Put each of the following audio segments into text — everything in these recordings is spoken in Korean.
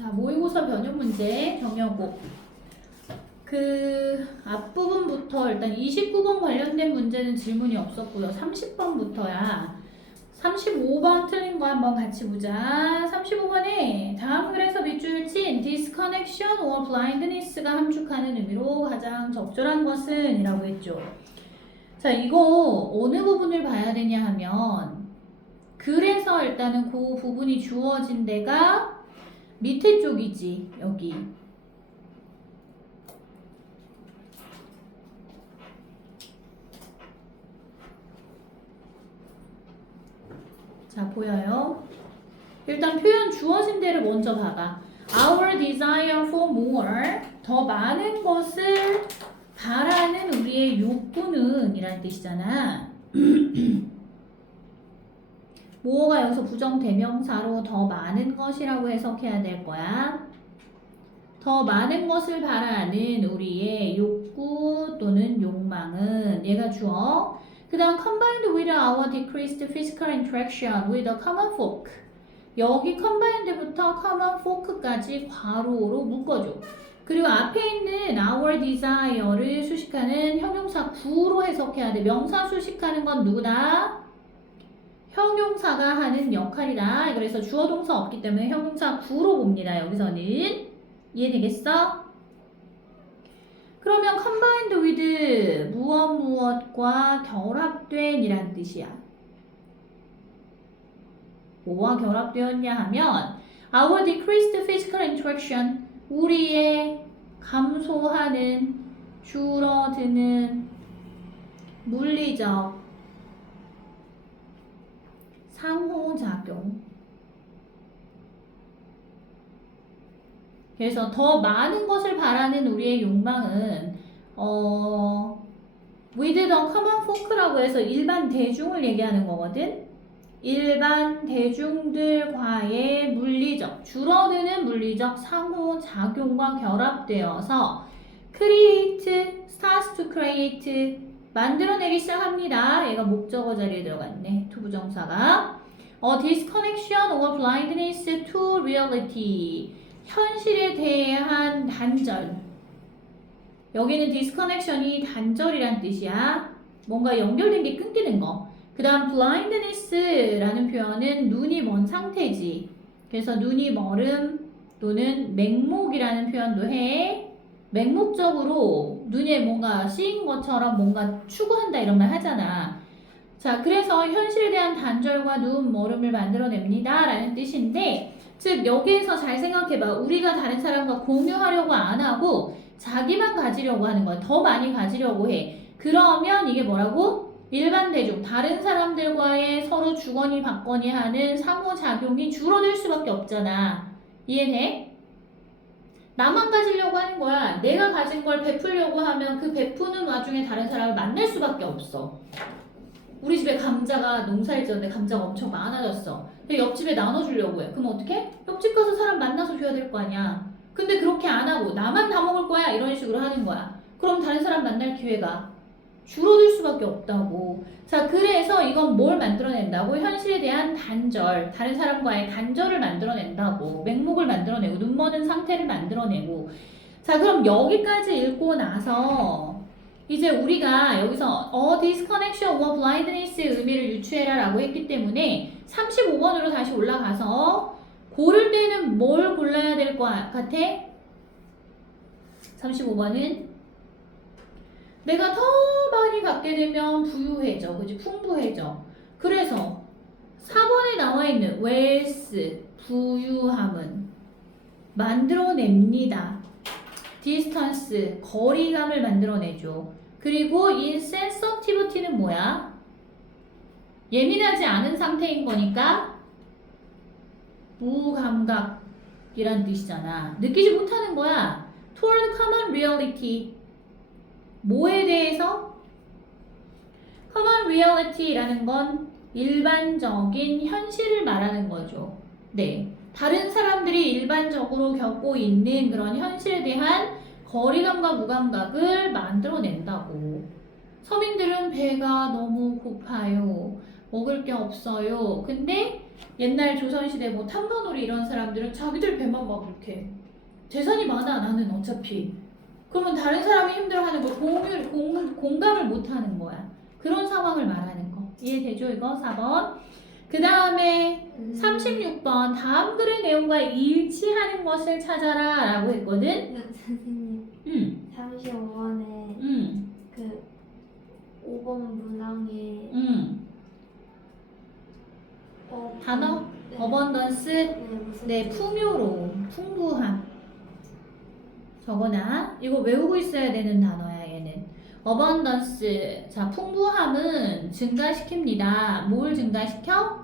자, 모의고사 변형 문제 정여고. 그 앞부분부터 일단 29번 관련된 문제는 질문이 없었고요. 30번부터야. 35번 틀린 거 한번 같이 보자. 35번에 다음 글에서 밑줄 친 disconnection or blindness가 함축하는 의미로 가장 적절한 것은? 이라고 했죠. 자, 이거 어느 부분을 봐야 되냐 하면 그래서 일단은 그 부분이 주어진 데가 밑에 쪽이지. 여기. 자, 보여요? 일단 표현 주어진 데를 먼저 봐봐. Our desire for more, 더 많은 것을 바라는 우리의 욕구는 이란 뜻이잖아. more가 여기서 부정대명사로 더 많은 것이라고 해석해야 될 거야. 더 많은 것을 바라는 우리의 욕구 또는 욕망은 얘가 주어. 그 다음 combined with our decreased physical interaction with the common folk. 여기 combined부터 common folk까지 괄호로 묶어줘. 그리고 앞에 있는 our desire를 수식하는 형용사 구로 해석해야 돼. 명사 수식하는 건 누구다? 형용사가 하는 역할이다. 그래서 주어 동사 없기 때문에 형용사 구로 봅니다. 여기서는. 이해되겠어? 그러면 combined with 무엇과 결합된 이란 뜻이야. 뭐와 결합되었냐 하면 our decreased physical interaction, 우리의 감소하는, 줄어드는 물리적 상호작용. 그래서 더 많은 것을 바라는 우리의 욕망은 with the common folk라고 해서 일반 대중을 얘기하는 거거든. 일반 대중들과의 물리적, 줄어드는 물리적 상호작용과 결합되어서 create, starts to create, 만들어내기 시작합니다. 얘가 목적어 자리에 들어갔네. 투부정사가. disconnection or blindness to reality, 현실에 대한 단절. 여기는 disconnection이 단절이란 뜻이야. 뭔가 연결된 게 끊기는 거. 그 다음 blindness라는 표현은 눈이 먼 상태지. 그래서 눈이 멀음 또는 맹목이라는 표현도 해. 맹목적으로 눈에 뭔가 씌인 것처럼 뭔가 추구한다 이런 말 하잖아. 자, 그래서 현실에 대한 단절과 눈 멀음을 만들어냅니다 라는 뜻인데, 즉 여기에서 잘 생각해봐. 우리가 다른 사람과 공유하려고 안 하고 자기만 가지려고 하는 거야. 더 많이 가지려고 해. 그러면 이게 뭐라고? 일반 대중, 다른 사람들과의 서로 주거니 받거니 하는 상호작용이 줄어들 수밖에 없잖아. 이해돼? 나만 가지려고 하는 거야. 내가 가진 걸 베풀려고 하면 그 베푸는 와중에 다른 사람을 만날 수밖에 없어. 우리 집에 감자가 농사를 지었는데 감자가 엄청 많아졌어. 옆집에 나눠주려고 해. 그럼 어떡해? 옆집 가서 사람 만나서 줘야 될 거 아니야. 근데 그렇게 안 하고 나만 다 먹을 거야 이런 식으로 하는 거야. 그럼 다른 사람 만날 기회가 줄어들 수밖에 없다고. 자, 그래서 이건 뭘 만들어낸다고? 현실에 대한 단절, 다른 사람과의 단절을 만들어낸다고. 맹목을 만들어내고 눈머는 상태를 만들어내고. 자, 그럼 여기까지 읽고 나서 이제 우리가 여기서 disconnection or blindness의 의미를 유추해라 라고 했기 때문에 35번으로 다시 올라가서 고를 때는 뭘 골라야 될 것 같아? 35번은 내가 더 많이 갖게 되면 부유해져. 그지? 풍부해져. 그래서 4번에 나와 있는 wealth, 부유함은 만들어냅니다. distance, 거리감을 만들어내죠. 그리고 insensitivity는 뭐야? 예민하지 않은 상태인 거니까 무감각이란 뜻이잖아. 느끼지 못하는 거야. toward common reality, 뭐에 대해서? common reality라는 건 일반적인 현실을 말하는 거죠. 네, 다른 사람들이 일반적으로 겪고 있는 그런 현실에 대한 거리감과 무감각을 만들어낸다고. 서민들은 배가 너무 고파요. 먹을 게 없어요. 근데 옛날 조선시대 뭐 탐관오리 이런 사람들은 자기들 배만 막 이렇게 재산이 많아 나는 어차피 그러면 다른 사람이 힘들어하는 걸 공감을 못 하는 거야. 그런 상황을 말하는 거. 이해되죠? 이거 4번. 그 다음에 36번 다음 글의 내용과 일치하는 것을 찾아라 라고 했거든. 선생님 35번에 그 5번 문항에 단어 네. abundance 네, 무슨 네 풍요로움 풍부함 저거나 이거 외우고 있어야 되는 단어야 얘는 abundance 자 풍부함은 증가시킵니다. 뭘 증가시켜?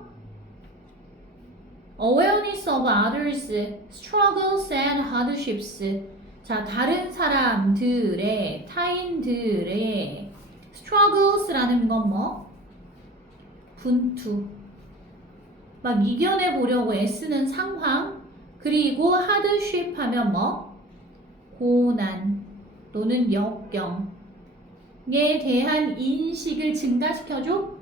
awareness of others struggles and hardships 자 다른 사람들의 타인들의 struggles라는 건 뭐? 분투 막 이겨내 보려고 애쓰는 상황 그리고 hardship 하면 뭐? 고난 또는 역경에 대한 인식을 증가시켜줘?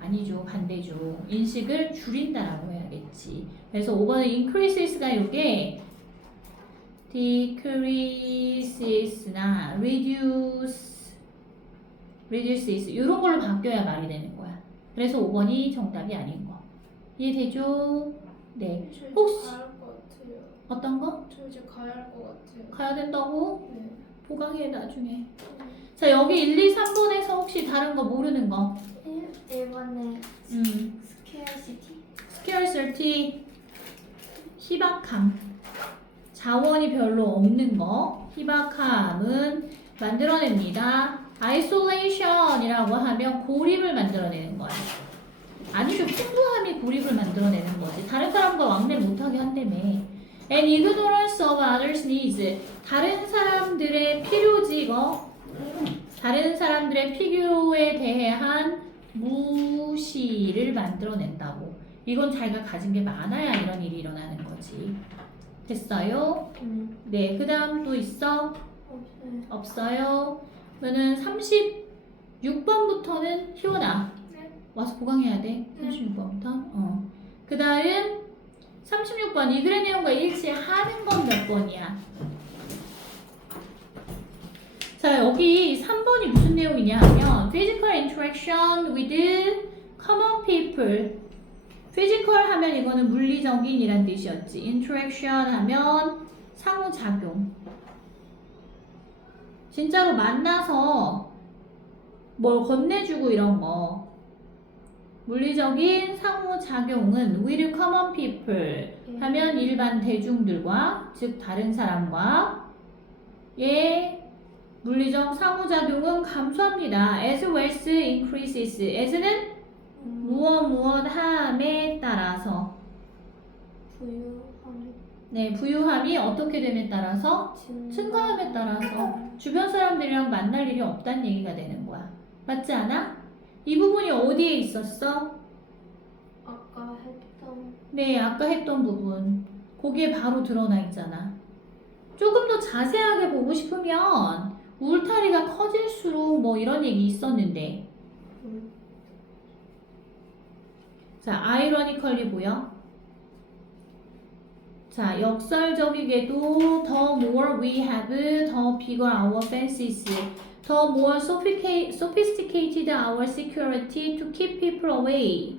아니죠. 반대죠. 인식을 줄인다라고 해야겠지. 그래서 5번은 increases가 요게 decreases나 reduces 이런 걸로 바뀌어야 말이 되는 거야. 그래서 5번이 정답이 아닌 거. 이해되죠? 네. 혹시 가야 할 것 같아요. 어떤 거? 저 이제 가야 할 것 같아요. 가야 된다고? 네. 보강해 나중에. 자 여기 1, 2, 3번에서 혹시 다른 거 모르는 거? 1번에 스케어시티 scarcity 희박함 자원이 별로 없는 거 희박함은 만들어냅니다. isolation이라고 하면 고립을 만들어내는 거야. 아니죠. 풍부함이 고립을 만들어내는 거지. 다른 사람과 왕래 못하게 한다며. And ignorance of others' needs 다른 사람들의 필요지 이거 다른 사람들의 필요에 대한 무시를 만들어낸다고. 이건 자기가 가진 게 많아야 이런 일이 일어나는 거지. 됐어요? 네, 그 다음 또 있어? 없어요. 없어요? 그러면은 36번부터는 희원아 네. 와서 보강해야 돼. 36번부터. 그 다음 36번 이 글의 내용과 일치하는 건 몇 번이야? 자 여기 3번이 무슨 내용이냐 하면 physical interaction with common people physical 하면 이거는 물리적인 이란 뜻이었지 interaction 하면 상호작용 진짜로 만나서 뭘 건네주고 이런 거 물리적인 상호작용은 with common people 하면 일반 대중들과 즉 다른 사람과 의 물리적 상호작용은 감소합니다. as wealth increases. as는 무엇 함에 따라서 부유함이 네 부유함이 어떻게 됨에 따라서 증가함에 따라서 주변 사람들이랑 만날 일이 없다는 얘기가 되는 거야. 맞지 않아? 이 부분이 어디에 있었어? 아까 했던 네 아까 했던 부분 거기에 바로 드러나 있잖아. 조금 더 자세하게 보고 싶으면 울타리가 커질수록 뭐 이런 얘기 있었는데 자 ironically 보여? 자 역설적이게도 the more we have, the bigger our fences, the more sophisticated our security to keep people away,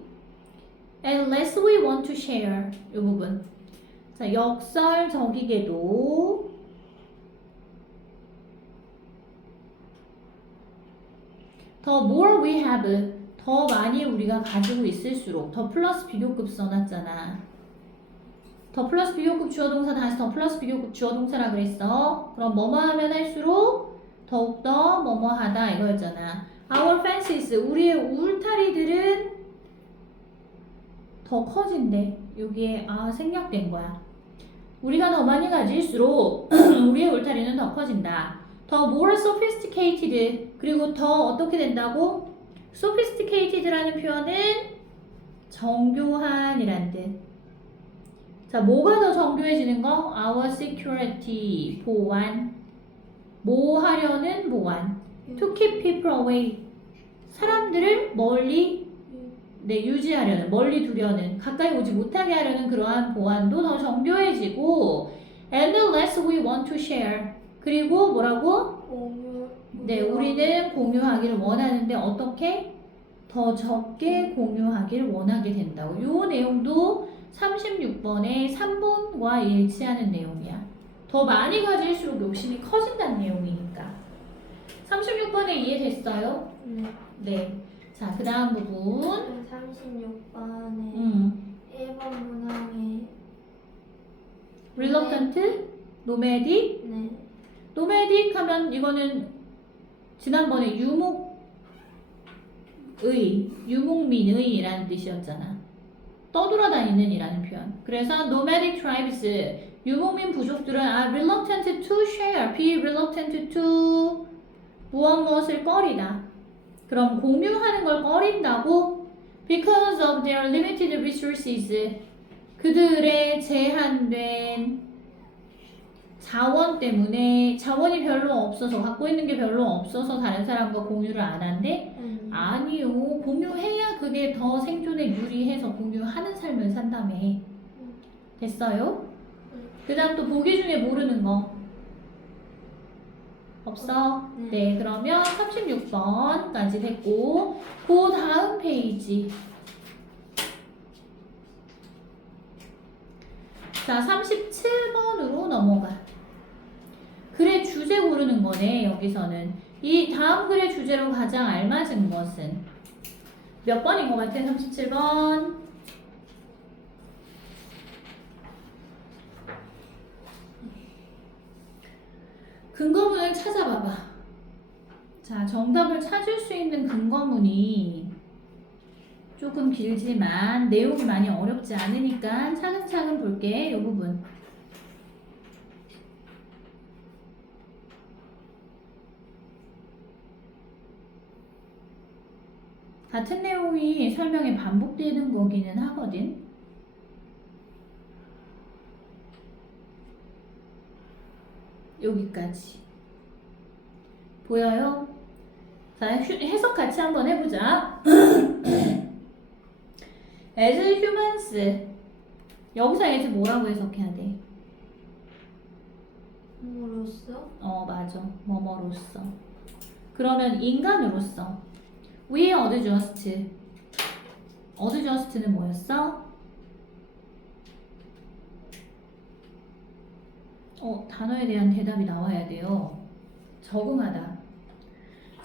and less we want to share. 이 부분. 자 역설적이게도 the more we have 더 많이 우리가 가지고 있을수록 더 플러스 비교급 써놨잖아. 더 플러스 비교급 주어동사 다시 더 플러스 비교급 주어동사라 그랬어. 그럼 뭐뭐 하면 할수록 더욱더 뭐뭐 하다 이거였잖아. Our fences 우리의 울타리들은 더 커진대. 여기에 생략된 거야. 우리가 더 많이 가질수록 우리의 울타리는 더 커진다. 더 more sophisticated 그리고 더 어떻게 된다고? sophisticated라는 표현은 정교한이란 뜻. 자, 뭐가 더 정교해지는 거? Our security 보안. 뭐 하려는 보안. To keep people away. 사람들을 멀리 네, 유지하려는, 멀리 두려는, 가까이 오지 못하게 하려는 그러한 보안도 더 정교해지고 and the less we want to share. 그리고 뭐라고? 공유. 네, 우리는 공유하기를 원하는데 어떻게? 더 적게 공유하기를 원하게 된다고. 요 내용도 36번의 3번과 일치하는 내용이야. 더 많이 가질수록 욕심이 커진다는 내용이니까. 36번에 이해됐어요? 네. 네. 자, 그 다음 부분. 36번에 1번 문항에 reluctant, nomadic. 네. nomadic 하면 이거는 지난번에 유목민의라는 뜻이었잖아. 떠돌아다니는 이라는 표현. 그래서 nomadic tribes, 유목민 부족들은 are reluctant to share, be reluctant to 무엇을 꺼리다. 그럼 공유하는 걸 꺼린다고? Because of their limited resources, 그들의 제한된 자원 때문에, 자원이 별로 없어서, 갖고 있는 게 별로 없어서 다른 사람과 공유를 안 한대? 아니요. 공유해야 그게 더 생존에 유리해서 공유하는 삶을 산다며. 됐어요? 그 다음 또 보기 중에 모르는 거 없어? 네, 그러면 36번까지 됐고, 그 다음 페이지. 자, 37번으로 넘어가. 글의 주제 고르는 거네, 여기서는. 이 다음 글의 주제로 가장 알맞은 것은 몇 번인 것 같아? 37번. 근거문을 찾아봐봐. 자, 정답을 찾을 수 있는 근거문이 조금 길지만 내용이 많이 어렵지 않으니까 차근차근 볼게, 이 부분. 같은 내용이 설명에 반복되는 거기는 하거든. 여기까지. 보여요? 자, 해석 같이 한번 해보자. as humans. 여기서 as 뭐라고 해석해야 돼? 뭐로써? 맞아. 뭐뭐로써. 그러면 인간으로서. We adjust. adjust는 뭐였어? 단어에 대한 대답이 나와야 돼요. 적응하다.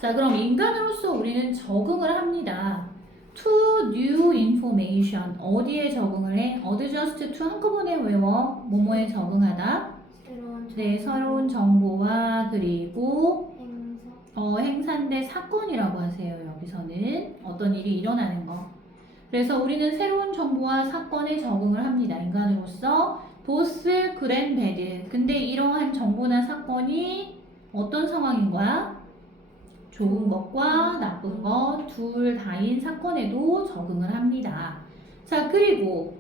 자, 그럼 인간으로서 우리는 적응을 합니다. To new information. 어디에 적응을 해? adjust to 한꺼번에 외워. 뭐뭐에 적응하다. 네, 새로운 정보와 그리고 행사인데 사건이라고 하세요. 여기서는 어떤 일이 일어나는 거. 그래서 우리는 새로운 정보와 사건에 적응을 합니다. 인간으로서 both good and bad. 근데 이러한 정보나 사건이 어떤 상황인 거야? 좋은 것과 나쁜 것 둘 다인 사건에도 적응을 합니다. 자, 그리고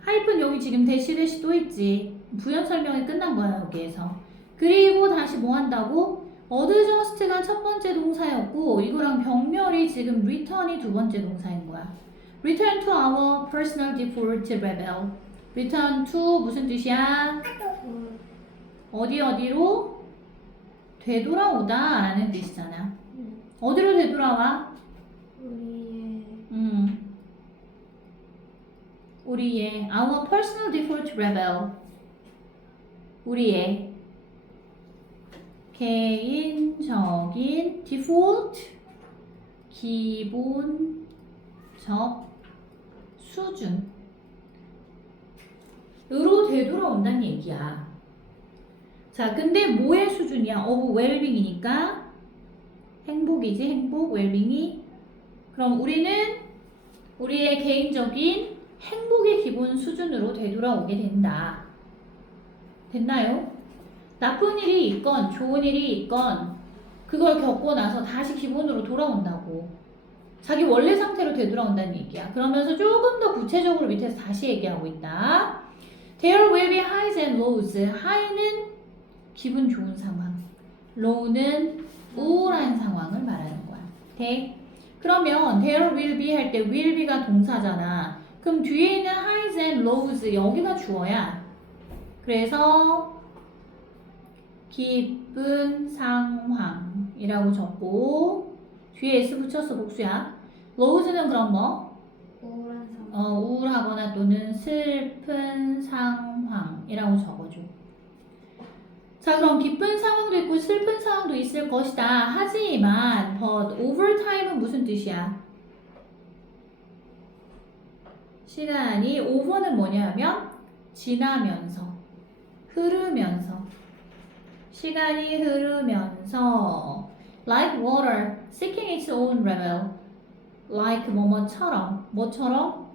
하이픈 여기 지금 대시 또 있지. 부연 설명이 끝난 거야, 여기에서. 그리고 다시 뭐 한다고? adjust가 첫 번째 동사였고 이거랑 병렬이 지금 return이 두 번째 동사인 거야. return to our personal default level. return to 무슨 뜻이야? 어디로? 되돌아오다 라는 뜻이잖아. 어디로 되돌아와? 우리의 our personal default level. 우리의 개인적인 default 기본적 수준으로 되돌아온다는 얘기야. 자, 근데 뭐의 수준이야? of well-being이니까 행복이지, 행복, well-being이. 그럼 우리는 우리의 개인적인 행복의 기본 수준으로 되돌아오게 된다. 됐나요? 나쁜 일이 있건 좋은 일이 있건 그걸 겪고 나서 다시 기본으로 돌아온다고. 자기 원래 상태로 되돌아온다는 얘기야. 그러면서 조금 더 구체적으로 밑에서 다시 얘기하고 있다. There will be highs and lows. high는 기분 좋은 상황, low는 우울한 상황을 말하는 거야. 돼? 그러면 there will be 할 때 will be가 동사잖아. 그럼 뒤에 있는 highs and lows 여기가 주어야. 그래서 기쁜 상황이라고 적고 뒤에 s 붙였어 복수야. lows는 그럼 뭐? 우울한 상황. 우울하거나 또는 슬픈 상황이라고 적어줘. 자, 그럼 기쁜 상황도 있고 슬픈 상황도 있을 것이다. 하지만 but over time은 무슨 뜻이야? 시간이 over는 뭐냐면 지나면서, 흐르면서, 시간이 흐르면서 like water seeking its own level like 뭐뭐처럼 뭐처럼?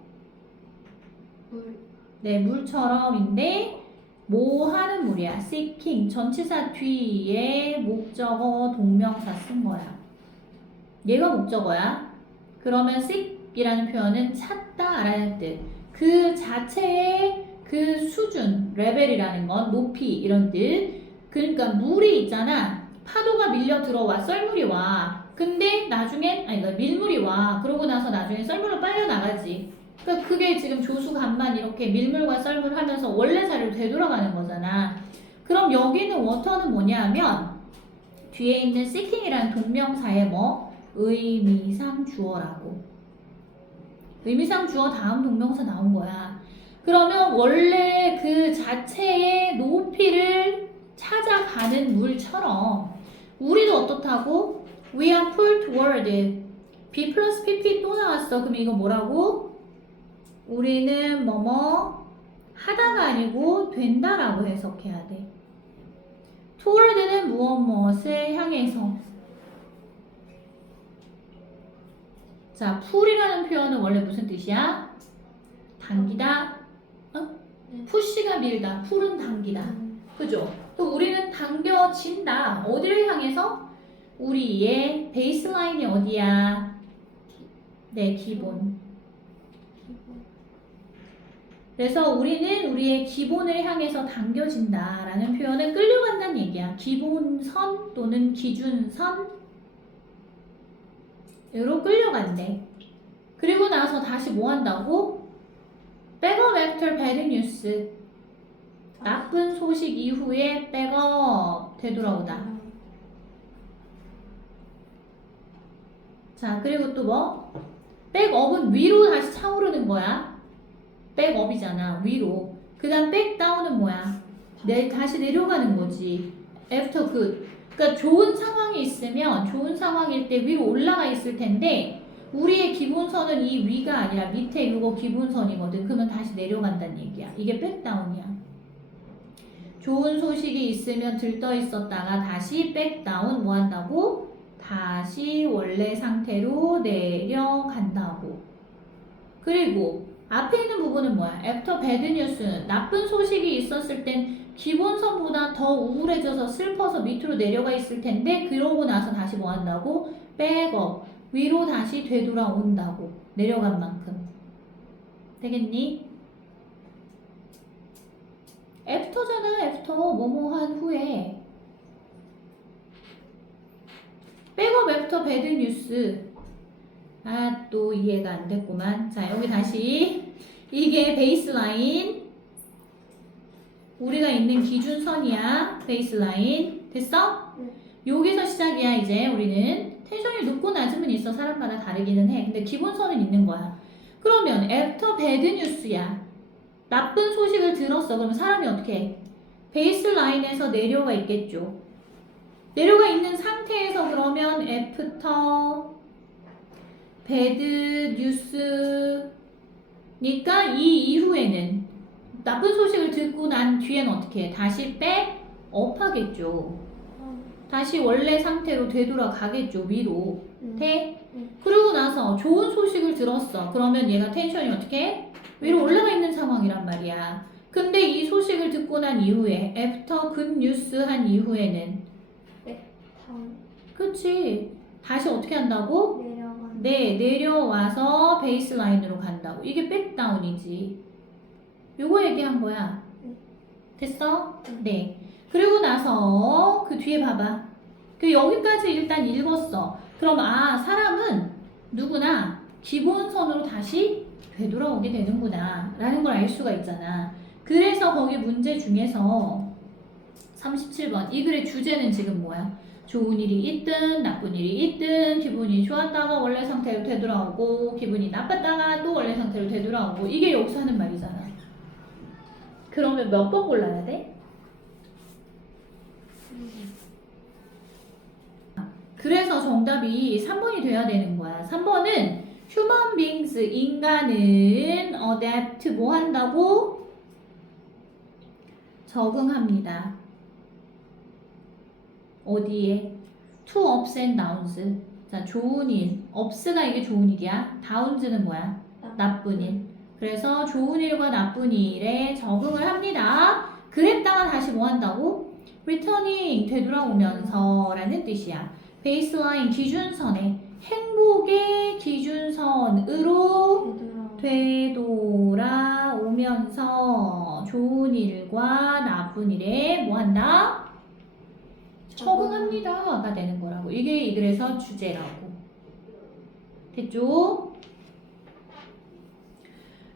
물. 네, 물처럼인데 뭐 하는 물이야? seeking 전치사 뒤에 목적어 동명사 쓴 거야. 얘가 목적어야. 그러면 seek이라는 표현은 찾다라는 뜻. 그 자체의 그 수준, 레벨이라는 건 높이 이런 뜻. 그러니까 물이 있잖아. 파도가 밀려 들어와, 썰물이 와. 근데 나중엔 그러니까 밀물이 와. 그러고 나서 나중에 썰물로 빨려 나가지. 그러니까 그게 지금 조수간만 이렇게 밀물과 썰물 하면서 원래 자리로 되돌아가는 거잖아. 그럼 여기는 워터는 뭐냐면 뒤에 있는 seeking이라는 동명사의 뭐? 의미상 주어라고. 의미상 주어 다음 동명사 나온 거야. 그러면 원래 그 자체의 높이를 찾아가는 물처럼 우리도 어떻다고? We are pulled toward B 플러스 PP 또 나왔어. 그럼 이거 뭐라고? 우리는 뭐뭐 하다가 아니고 된다라고 해석해야 돼. toward는 무엇을 향해서. 자, pull이라는 표현은 원래 무슨 뜻이야? 당기다. push가 밀다. pull은 당기다. 그죠? 또 우리는 당겨진다. 어디를 향해서? 우리의 베이스라인이 어디야? 네, 기본. 그래서 우리는 우리의 기본을 향해서 당겨진다라는 표현은 끌려간다는 얘기야. 기본선 또는 기준선으로 끌려간대. 그리고 나서 다시 뭐 한다고? 백업 애프터 배드 뉴스. 나쁜 소식 이후에 백업 되돌아오다. 자, 그리고 또 뭐? 백업은 위로 다시 차오르는 거야. 백업이잖아. 위로. 그 다음 백다운은 뭐야? 다시 내려가는 거지. After good. 그러니까 좋은 상황이 있으면 좋은 상황일 때 위로 올라가 있을 텐데 우리의 기본선은 이 위가 아니라 밑에 이거 기본선이거든. 그러면 다시 내려간다는 얘기야. 이게 백다운이야. 좋은 소식이 있으면 들떠 있었다가 다시 백다운 뭐 한다고? 다시 원래 상태로 내려간다고. 그리고 앞에 있는 부분은 뭐야? After bad news. 나쁜 소식이 있었을 땐 기본선보다 더 우울해져서 슬퍼서 밑으로 내려가 있을 텐데 그러고 나서 다시 뭐 한다고? 백업. 위로 다시 되돌아온다고. 내려간 만큼. 되겠니? 애프터잖아. 애프터. 뭐뭐한 후에. 백업 애프터 배드 뉴스. 또 이해가 안 됐구만. 자, 여기 다시 이게 베이스라인 우리가 있는 기준선이야. 베이스라인 됐어? 네. 여기서 시작이야. 이제 우리는 텐션이 높고 낮음은 있어. 사람마다 다르기는 해. 근데 기본선은 있는 거야. 그러면 애프터 배드 뉴스야. 나쁜 소식을 들었어. 그러면 사람이 어떻게 해? 베이스라인에서 내려가 있겠죠. 내려가 있는 상태에서 그러면 애프터 배드 뉴스니까 이 이후에는 나쁜 소식을 듣고 난 뒤에는 어떻게 해? 다시 백업 하겠죠. 다시 원래 상태로 되돌아가겠죠. 위로. 돼? 그러고 나서 좋은 소식을 들었어. 그러면 얘가 텐션이 어떻게 해? 위로 올라가 있는 상황이란 말이야. 근데 이 소식을 듣고 난 이후에 애프터 굿 뉴스 한 이후에는 그치. 다시 어떻게 한다고? 내려가는. 네, 내려와서 베이스라인으로 간다고. 이게 백다운이지. 요거 얘기한 거야. 됐어? 네. 그리고 나서 그 뒤에 봐봐. 그 여기까지 일단 읽었어. 그럼 사람은 누구나 기본선으로 다시 되돌아오게 되는구나 라는 걸 알 수가 있잖아. 그래서 거기 문제 중에서 37번 이 글의 주제는 지금 뭐야? 좋은 일이 있든 나쁜 일이 있든 기분이 좋았다가 원래 상태로 되돌아오고 기분이 나빴다가 또 원래 상태로 되돌아오고 이게 여기서 하는 말이잖아. 그러면 몇 번 골라야 돼? 그래서 정답이 3번이 돼야 되는 거야. 3번은 human beings, 인간은 adapt 뭐 한다고? 적응합니다. 어디에? to ups and downs. 자, 좋은 일. ups가 이게 좋은 일이야. downs는 뭐야? 나쁜 일. 그래서 좋은 일과 나쁜 일에 적응을 합니다. 그랬다가 다시 뭐 한다고? returning, 되돌아오면서 라는 뜻이야. 베이스라인, 기준선에 행복의 기준선으로 되돌아오면서 좋은 일과 나쁜 일에 뭐 한다? 적응합니다가 되는 거라고. 이게 이 글에서 주제라고. 됐죠?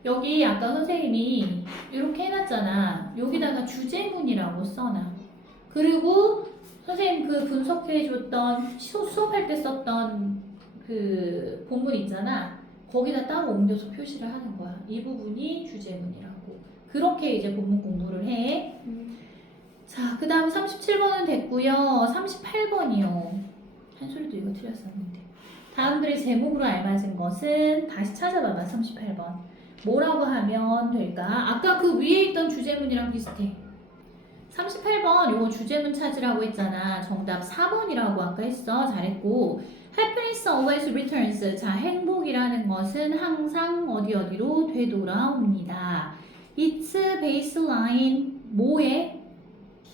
여기 아까 선생님이 이렇게 해놨잖아. 여기다가 주제문이라고 써놔. 그리고 선생님 그 분석해줬던 수업할 때 썼던 그 본문 있잖아. 거기다 따로 옮겨서 표시를 하는 거야. 이 부분이 주제문이라고. 그렇게 이제 본문 공부를 해. 자, 그 다음 37번은 됐고요. 38번이요. 한소리도 이거 틀렸었는데. 다음 글의 제목으로 알맞은 것은 다시 찾아봐봐. 38번. 뭐라고 하면 될까? 아까 그 위에 있던 주제문이랑 비슷해. 38번 요거 주제문 찾으라고 했잖아. 정답 4번이라고 아까 했어. 잘했고. Happiness always returns. 자, 행복이라는 것은 항상 어디로 되돌아옵니다. It's baseline. 뭐에?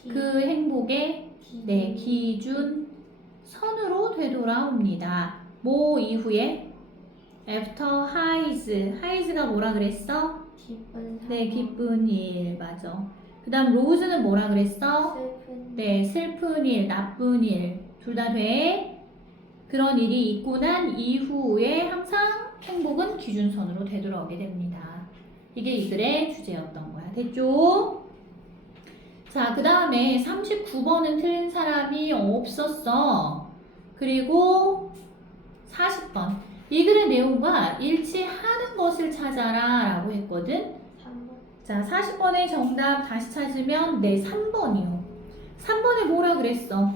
그 행복의 네, 기준 선으로 되돌아옵니다. 뭐 이후에? After highs. highs가 뭐라 그랬어? 네, 기쁜 일. 맞아. 그 다음 rose는 뭐라 그랬어? 네, 슬픈 일, 나쁜 일. 둘 다 돼. 그런 일이 있고 난 이후에 항상 행복은 기준선으로 되돌아오게 됩니다. 이게 이들의 주제였던 거야. 됐죠? 자, 그 다음에 39번은 틀린 사람이 없었어. 그리고 40번. 이 글의 내용과 일치하는 것을 찾아라 라고 했거든. 3번. 자, 40번의 정답 다시 찾으면 네, 3번이요. 3번에 뭐라 그랬어?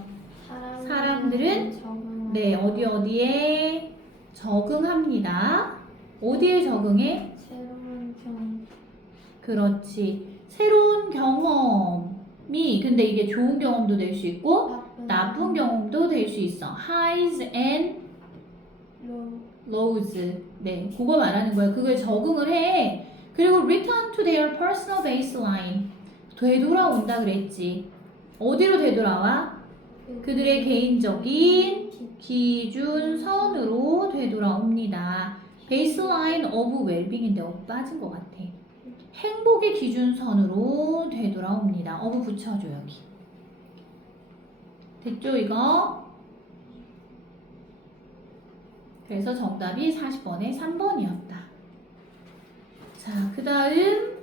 사람들은 네, 어디에 적응합니다. 어디에 적응해? 새로운 경험. 그렇지. 새로운 경험이 근데 이게 좋은 경험도 될 수 있고 나쁜 경험도 될 수 있어. highs and lows. 네, 그거 말하는 거야. 그거에 적응을 해. 그리고 return to their personal baseline. 되돌아온다 그랬지. 어디로 되돌아와? 그들의 개인적인 기준선으로 되돌아옵니다. baseline of well-being인데 빠진 것 같아. 행복의 기준선으로 되돌아옵니다. of 붙여줘 여기. 됐죠 이거? 그래서 정답이 40번에 3번이었다. 자, 그 다음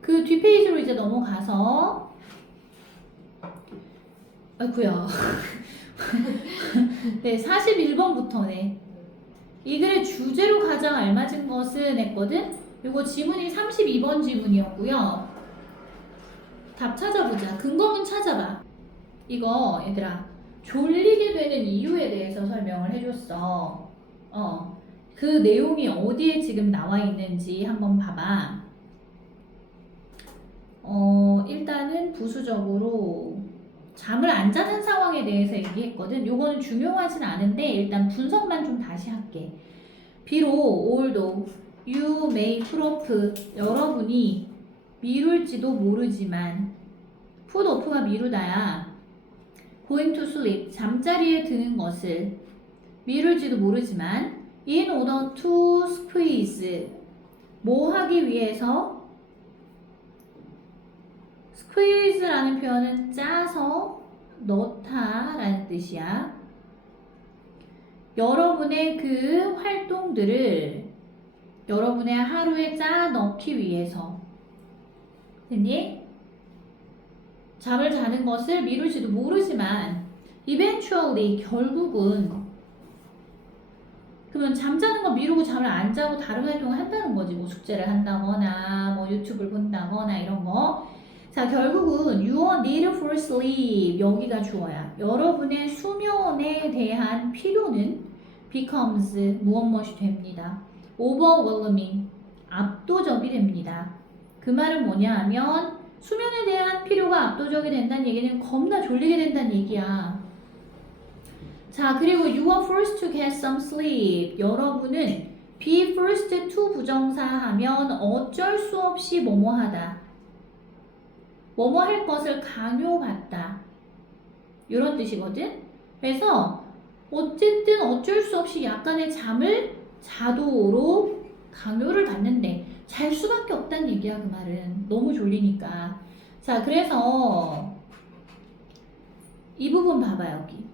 그 뒷페이지로 이제 넘어가서 아이쿠야 네, 41번부터네. 이 글의 주제로 가장 알맞은 것은 했거든? 이거 지문이 32번 지문이었고요. 답 찾아보자. 근거문 찾아봐. 이거 얘들아 졸리게 되는 이유에 대해서 설명을 해줬어. 그 내용이 어디에 지금 나와 있는지 한번 봐봐. 일단은 부수적으로 잠을 안 자는 상황에 대해서 얘기했거든. 요거는 중요하진 않은데 일단 분석만 좀 다시 할게. 비록 although you may prove 여러분이 미룰지도 모르지만 put off가 미루다야. going to sleep 잠자리에 드는 것을 미룰지도 모르지만 in order to squeeze 뭐 하기 위해서 squeeze라는 표현은 짜서 넣다 라는 뜻이야. 여러분의 그 활동들을 여러분의 하루에 짜 넣기 위해서 됐니? 잠을 자는 것을 미룰지도 모르지만 eventually 결국은 그러면 잠자는 거 미루고 잠을 안 자고 다른 활동을 한다는 거지. 뭐 숙제를 한다거나 뭐 유튜브를 본다거나 이런 거. 자, 결국은 your need for sleep 여기가 주어야. 여러분의 수면에 대한 필요는 becomes 무엇이 됩니다. overwhelming 압도적이 됩니다. 그 말은 뭐냐 하면 수면에 대한 필요가 압도적이 된다는 얘기는 겁나 졸리게 된다는 얘기야. 자, 그리고 you are forced to get some sleep. 여러분은 be forced to 부정사 하면 어쩔 수 없이 뭐뭐 하다. 뭐뭐 할 것을 강요받다. 이런 뜻이거든. 그래서 어쨌든 어쩔 수 없이 약간의 잠을 자도록 강요를 받는데 잘 수밖에 없다는 얘기야. 그 말은 너무 졸리니까. 자, 그래서 이 부분 봐봐 여기.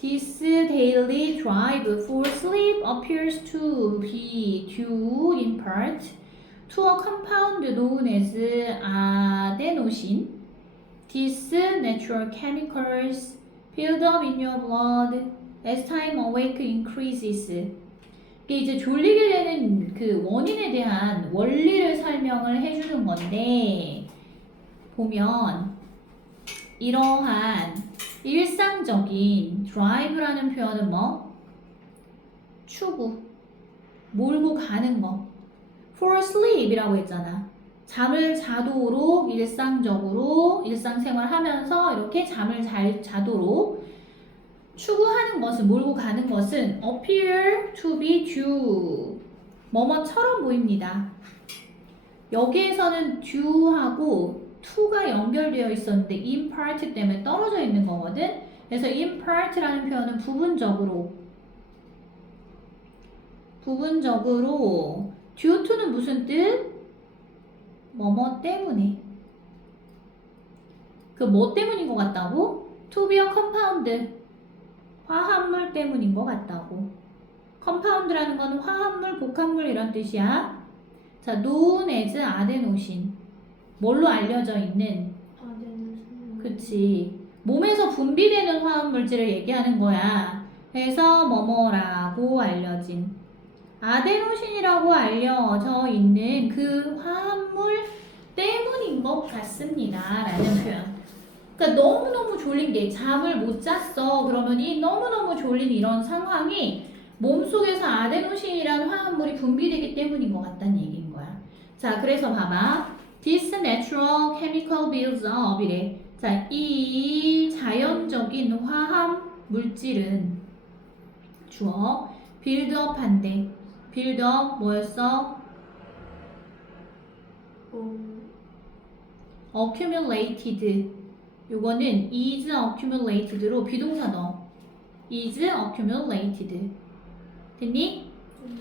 This daily drive for sleep appears to be due in part to a compound known as adenosine. These natural chemicals build up in your blood as time awake increases. 이게 이제 졸리게 되는 그 원인에 대한 원리를 설명을 해주는 건데 보면 이러한 일상적인 drive라는 표현은 뭐? 추구, 몰고 가는 거. for sleep이라고 했잖아. 잠을 자도록 일상적으로 일상생활 하면서 이렇게 잠을 잘 자도록 추구하는 것은 몰고 가는 것은 appear to be due 뭐뭐처럼 보입니다. 여기에서는 due하고 to가 연결되어 있었는데 in part 때문에 떨어져 있는 거거든. 그래서 in part라는 표현은 부분적으로 due to는 무슨 뜻? 뭐뭐 때문에. 그 뭐 때문인 것 같다고? to be a compound 화합물 때문인 것 같다고. compound라는 건 화합물, 복합물 이런 뜻이야. 자, known as adenosine 뭘로 알려져 있는 아데노신. 그치 몸에서 분비되는 화합물질을 얘기하는 거야. 그래서 뭐뭐라고 알려진 아데노신이라고 알려져 있는 그 화합물 때문인 것 같습니다 라는 표현. 그러니까 너무너무 졸린 게 잠을 못 잤어. 그러면 이 너무너무 졸린 이런 상황이 몸속에서 아데노신이라는 화합물이 분비되기 때문인 것 같다는 얘기인 거야. 자, 그래서 봐봐. This natural chemical builds up 이래. 자, 이 자연적인 화합 물질은 주어 build up 한대. build up 뭐였어? accumulated. 요거는 is accumulated로 비동사 넣어. is accumulated. 됐니?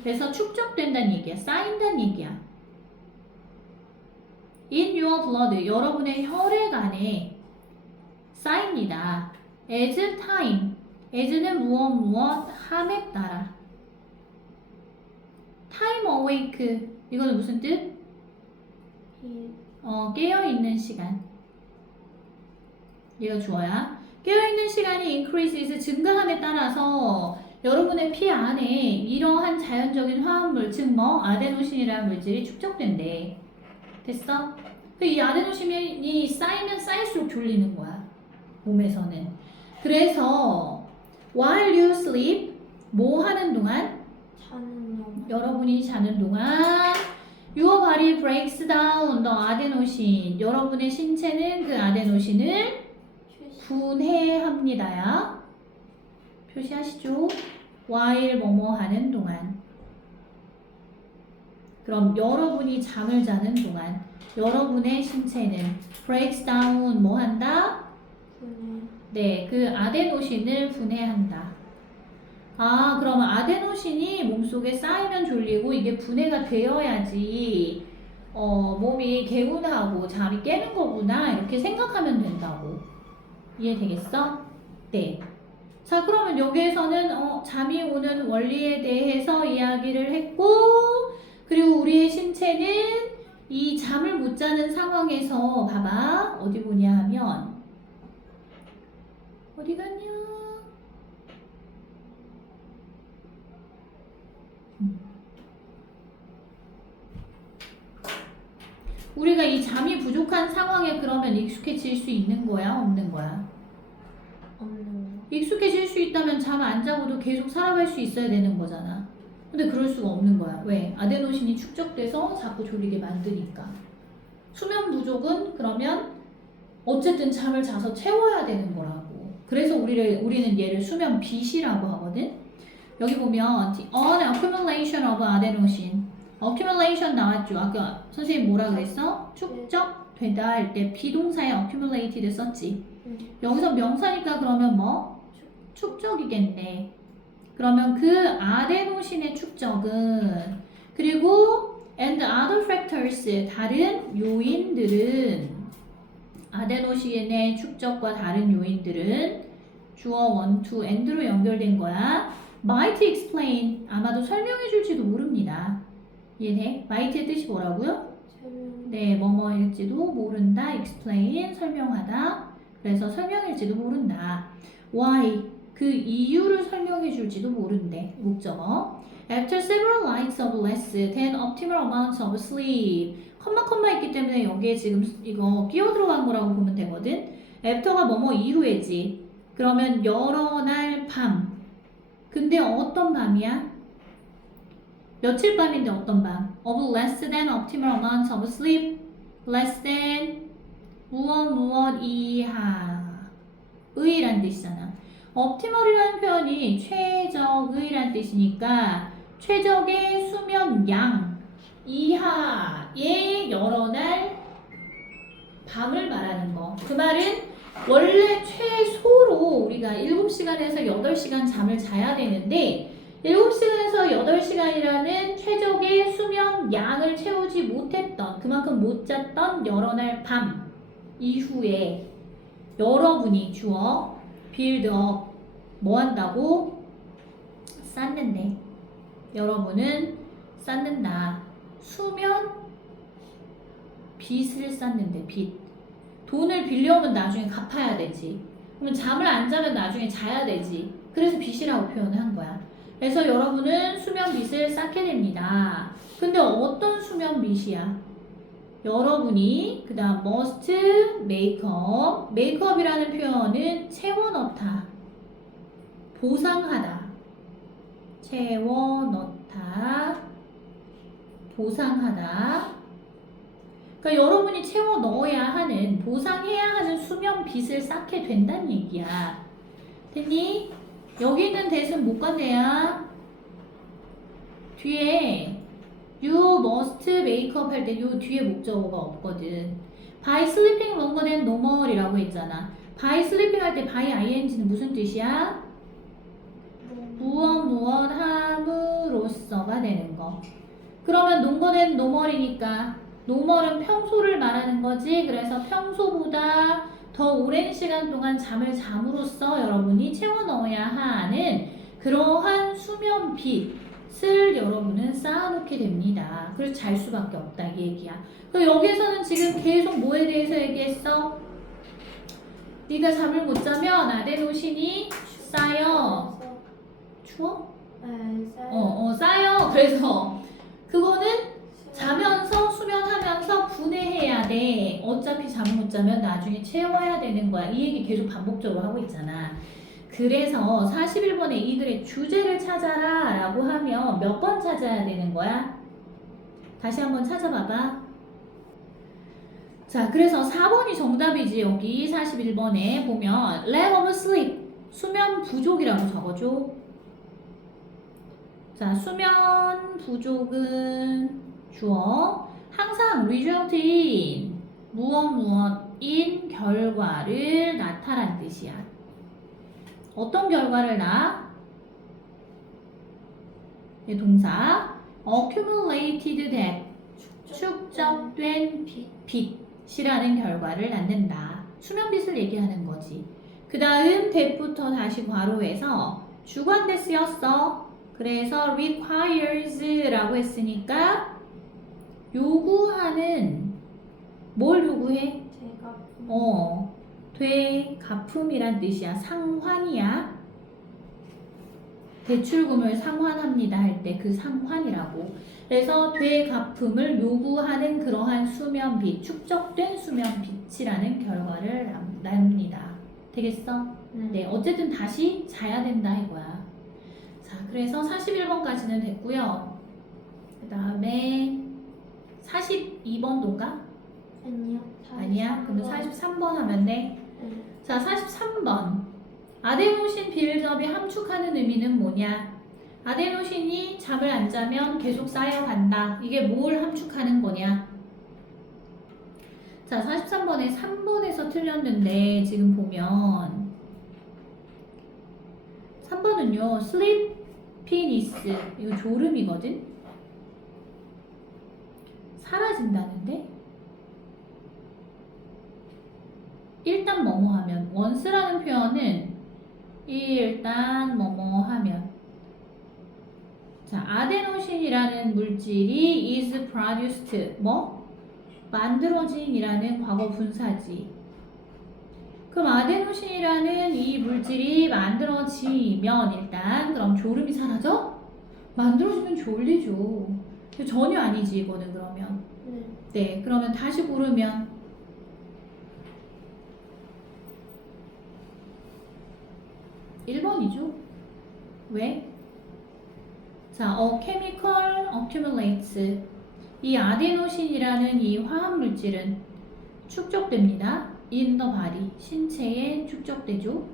그래서 축적된다는 얘기야. 쌓인다는 얘기야. in your blood. 여러분의 혈액 안에 쌓입니다. as time. as는 무엇 함에 따라. time awake. 이거는 무슨 뜻? 깨어있는 시간. 얘가 주어야. 깨어있는 시간이 increases 증가함에 따라서 여러분의 피 안에 이러한 자연적인 화합물, 즉 뭐 아데노신이라는 물질이 축적된대. 됐어? 이 아데노신이 쌓이면 쌓일수록 졸리는 거야. 몸에서는. 그래서 while you sleep 뭐 하는 동안? 자는 영. 여러분이 자는 동안 your body breaks down the adenosine. 여러분의 신체는 그 아데노신을 분해합니다야. 표시하시죠? while 뭐뭐 하는 동안. 그럼 여러분이 잠을 자는 동안 여러분의 신체는 breaks down 뭐 한다? 네, 그 아데노신을 분해한다. 아, 그러면 아데노신이 몸속에 쌓이면 졸리고 이게 분해가 되어야지 몸이 개운하고 잠이 깨는 거구나 이렇게 생각하면 된다고. 이해되겠어? 네. 자, 그러면 여기에서는 잠이 오는 원리에 대해서 이야기를 했고, 그리고 우리의 신체는 이 잠을 못 자는 상황에서 봐봐. 어디 보냐 하면 어디 갔냐? 우리가 이 잠이 부족한 상황에 그러면 익숙해질 수 있는 거야? 없는 거야? 없는 거. 익숙해질 수 있다면 잠 안 자고도 계속 살아갈 수 있어야 되는 거잖아. 근데 그럴 수가 없는 거야. 왜? 아데노신이 축적돼서 자꾸 졸리게 만드니까. 수면 부족은 그러면 어쨌든 잠을 자서 채워야 되는 거라고. 그래서 우리는 얘를 수면 빚이라고 하거든. 여기 보면 the accumulation of adenosine. accumulation 나왔죠. 아까 선생님 뭐라 그랬어? 축적되다 할 때 비동사에 accumulated 썼지. 여기서 명사니까 그러면 뭐? 축적이겠네. 그러면 그 아데노신의 축적은 그리고 and other factors 다른 요인들은 아데노신의 축적과 다른 요인들은 주어 1, 2, and로 연결된 거야. might explain 아마도 설명해 줄지도 모릅니다. 이해돼? might의 뜻이 뭐라고요? 네, 뭐뭐일지도 모른다. explain 설명하다. 그래서 설명일지도 모른다. why 그 이유를 설명해 줄지도 모른대. 목적어. After several nights of less than optimal amounts of sleep. 컴마 있기 때문에 여기에 지금 이거 끼어 들어간 거라고 보면 되거든. after가 뭐뭐 이후에지. 그러면 여러 날 밤. 근데 어떤 밤이야? 며칠 밤인데 어떤 밤? Of less than optimal amounts of sleep. Less than 무엇 이하. 의란 뜻이잖아. optimal이라는 표현이 최적의란 뜻이니까 최적의 수면 양 이하의 여러 날 밤을 말하는 거. 그 말은 원래 최소로 우리가 7시간에서 8시간 잠을 자야 되는데 7시간에서 8시간이라는 최적의 수면 양을 채우지 못했던 그만큼 못 잤던 여러 날 밤 이후에 여러분이 주어 빌드업 뭐 한다고? 쌓는데 여러분은 쌓는다. 수면 빚을 쌓는데 빚. 돈을 빌려오면 나중에 갚아야 되지. 그러면 잠을 안 자면 나중에 자야 되지. 그래서 빚이라고 표현을 한 거야. 그래서 여러분은 수면 빚을 쌓게 됩니다. 근데 어떤 수면 빚이야? 여러분이 그 다음 must make up. make up이라는 표현은 채워넣다. 보상하다. 채워넣다. 보상하다. 그러니까 여러분이 채워넣어야 하는, 보상해야 하는 수면 빚을 쌓게 된다는 얘기야. 됐니? 여기 있는 대신 못 간대야. 뒤에 you must make up 할 때 요 뒤에 목적어가 없거든. by sleeping longer than normal이라고 했잖아. by sleeping 할 때 by ing는 무슨 뜻이야? 무엇 함으로써가 되는 거. 그러면 longer than normal이니까 normal은 평소를 말하는 거지. 그래서 평소보다 더 오랜 시간 동안 잠을 잠으로써 여러분이 채워 넣어야 하는 그러한 수면 빚을 여러분은 쌓아놓게 됩니다. 그래서 잘 수밖에 없다 이 얘기야. 그럼 여기에서는 지금 계속 뭐에 대해서 얘기했어? 네가 잠을 못 자면 아데노신이 쌓여. 추워? 네, 쌓여. 쌓여. 그래서 그거는 자면서 수면하면서 분해해야 돼. 어차피 잠 못 자면 나중에 채워야 되는 거야. 이 얘기 계속 반복적으로 하고 있잖아. 그래서 41번에 이 글의 주제를 찾아라 라고 하면 몇 번 찾아야 되는 거야? 다시 한번 찾아봐봐. 자, 그래서 4번이 정답이지. 여기 41번에 보면 lack of sleep, 수면 부족이라고 적어줘. 자, 수면 부족은 주어 항상 result in 무엇인 결과를 낳다란 뜻이야. 어떤 결과를 낳아? 동사 accumulated debt 축적된 빚이라는 결과를 낳는다. 수면 빚을 얘기하는 거지. 그 다음 that부터 다시 괄호해서 주관대 쓰였어. 그래서 requires라고 했으니까 요구하는 뭘 요구해? 제가 되갚음이란 뜻이야. 상환이야. 대출금을 상환합니다 할 때 그 상환이라고. 그래서 되갚음을 요구하는 그러한 수면빚, 축적된 수면빚이라는 결과를 납니다. 되겠어? 네, 어쨌든 다시 자야 된다 이거야. 자, 그래서 41번까지는 됐고요. 그 다음에 42번도인가? 아니요. 아니야? 그럼 43번 하면 돼. 네. 자, 43번. 아데노신 빌드업이 함축하는 의미는 뭐냐? 아데노신이 잠을 안 자면 계속 쌓여간다. 이게 뭘 함축하는 거냐? 자, 43번에 3번에서 틀렸는데 지금 보면 3번은요. 슬리피니스 이거 졸음이거든? 사라진다는데? 일단 뭐뭐 하면 once라는 표현은 일단 뭐뭐 하면 자, 아데노신이라는 물질이 is produced 뭐? 만들어진이라는 과거 분사지. 그럼 아데노신이라는 이 물질이 만들어지면 일단 그럼 졸음이 사라져? 만들어지면 졸리죠. 전혀 아니지 이거는 그러면. 네. 네, 그러면 다시 고르면 1번이죠. 왜? 자, chemical accumulates. 이 아데노신이라는 이 화학 물질은 축적됩니다. in the body. 신체에 축적되죠.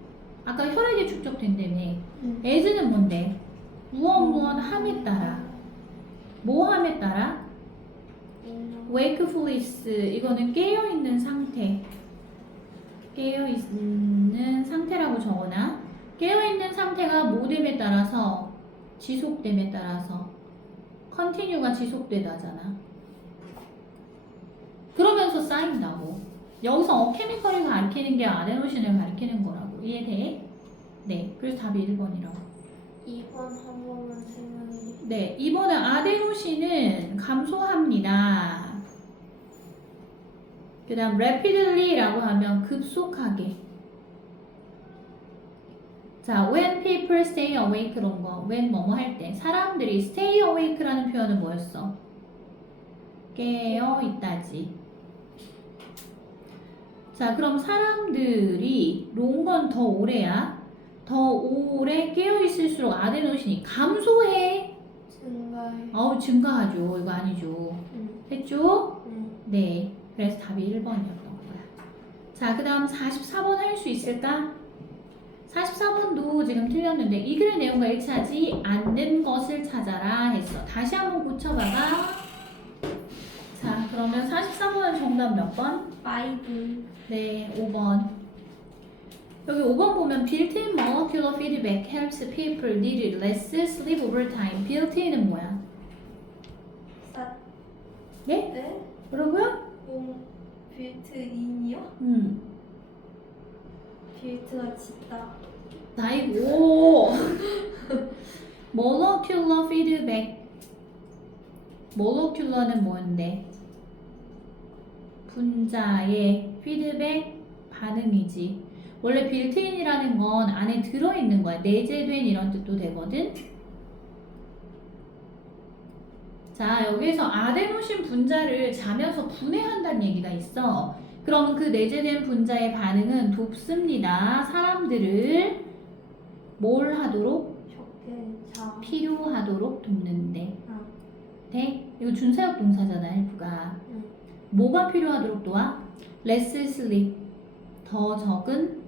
아까 혈액에 축적된다며. as는 뭔데? 무언 함에 따라. 뭐 함에 따라? wakefulness. 이거는 깨어있는 상태. 깨어있는 상태라고 적어놔. 깨어있는 상태가 모됨에 따라서 지속됨에 따라서 continue가 지속되다잖아. 그러면서 쌓인다고. 여기서 케미컬을 가리키는 게 아데노신을 가리키는 거라고. 이해돼? 네. 그래서 답이 1번이라고. 2번 한 번만 설명해. 네. 2번은 아데노신은 감소합니다. 그 다음 rapidly라고 하면 급속하게. 자, when people stay awake 그런 거. when 뭐뭐 할 때. 사람들이 stay awake라는 표현은 뭐였어? 깨어 있다지. 자, 그럼 사람들이 롱건 더 오래야. 더 오래 깨어 있을수록 아데노신이 감소해. 증가해. 증가하죠. 이거 아니죠. 했죠? 네. 그래서 답이 1번이었던 거야. 자, 그 다음 44번 할 수 있을까? 44번도 지금 틀렸는데 이 글의 내용과 일치하지 않는 것을 찾아라 했어. 다시 한번 고쳐봐봐. 자, 그러면 44번은 정답 몇 번? 5. 네, 5번. 여기 5번 보면 built-in molecular feedback helps people need less sleep over time. built-in은 뭐야? 네? 네? 뭐라고요? 빌트인이요? 빌트가 짓다. 나이고. molecular feedback. molecular는 뭔데? 분자의 피드백 반응이지. 원래 빌트인이라는 건 안에 들어있는 거야. 내재된 이런 뜻도 되거든. 자, 여기서 아데노신 분자를 자면서 분해한다는 얘기가 있어. 그럼 그 내재된 분자의 반응은 돕습니다. 사람들을 뭘 하도록? 적게 자. 필요하도록 돕는데. 아. 돼? 이거 준사역 동사잖아, help가. 뭐가 필요하도록 도와? less sleep. 더 적은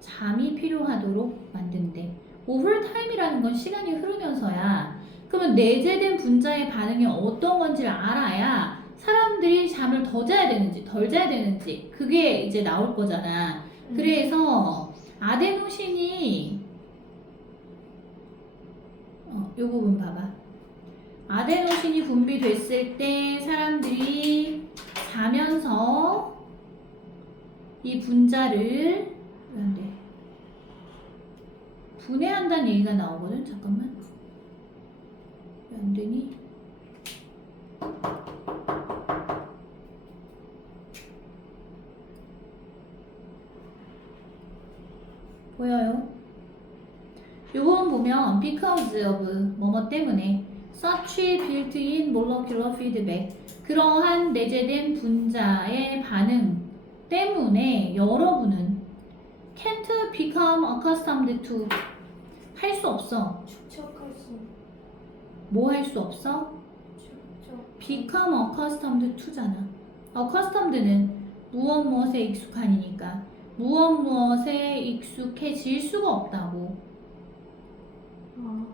잠이 필요하도록 만든대. overtime이라는 건 시간이 흐르면서야. 그러면 내재된 분자의 반응이 어떤 건지를 알아야 사람들이 잠을 더 자야 되는지 덜 자야 되는지 그게 이제 나올 거잖아. 그래서 아데노신이 요 부분 봐봐. 아데노신이 분비됐을 때 사람들이 자면서 이 분자를 왜 안 돼? 분해한다는 얘기가 나오거든. 잠깐만. 왜 안 되니? 보여요? 요건 보면 because of 뭐뭐 때문에 such built-in molecular feedback 그러한 내재된 분자의 반응 때문에 여러분은 can't become accustomed to 할 수 없어. 축적할 수. 뭐 할 수 없어? 축적. become accustomed to잖아. accustomed는 무엇에 익숙한이니까 무엇에 익숙해질 수가 없다고. 아.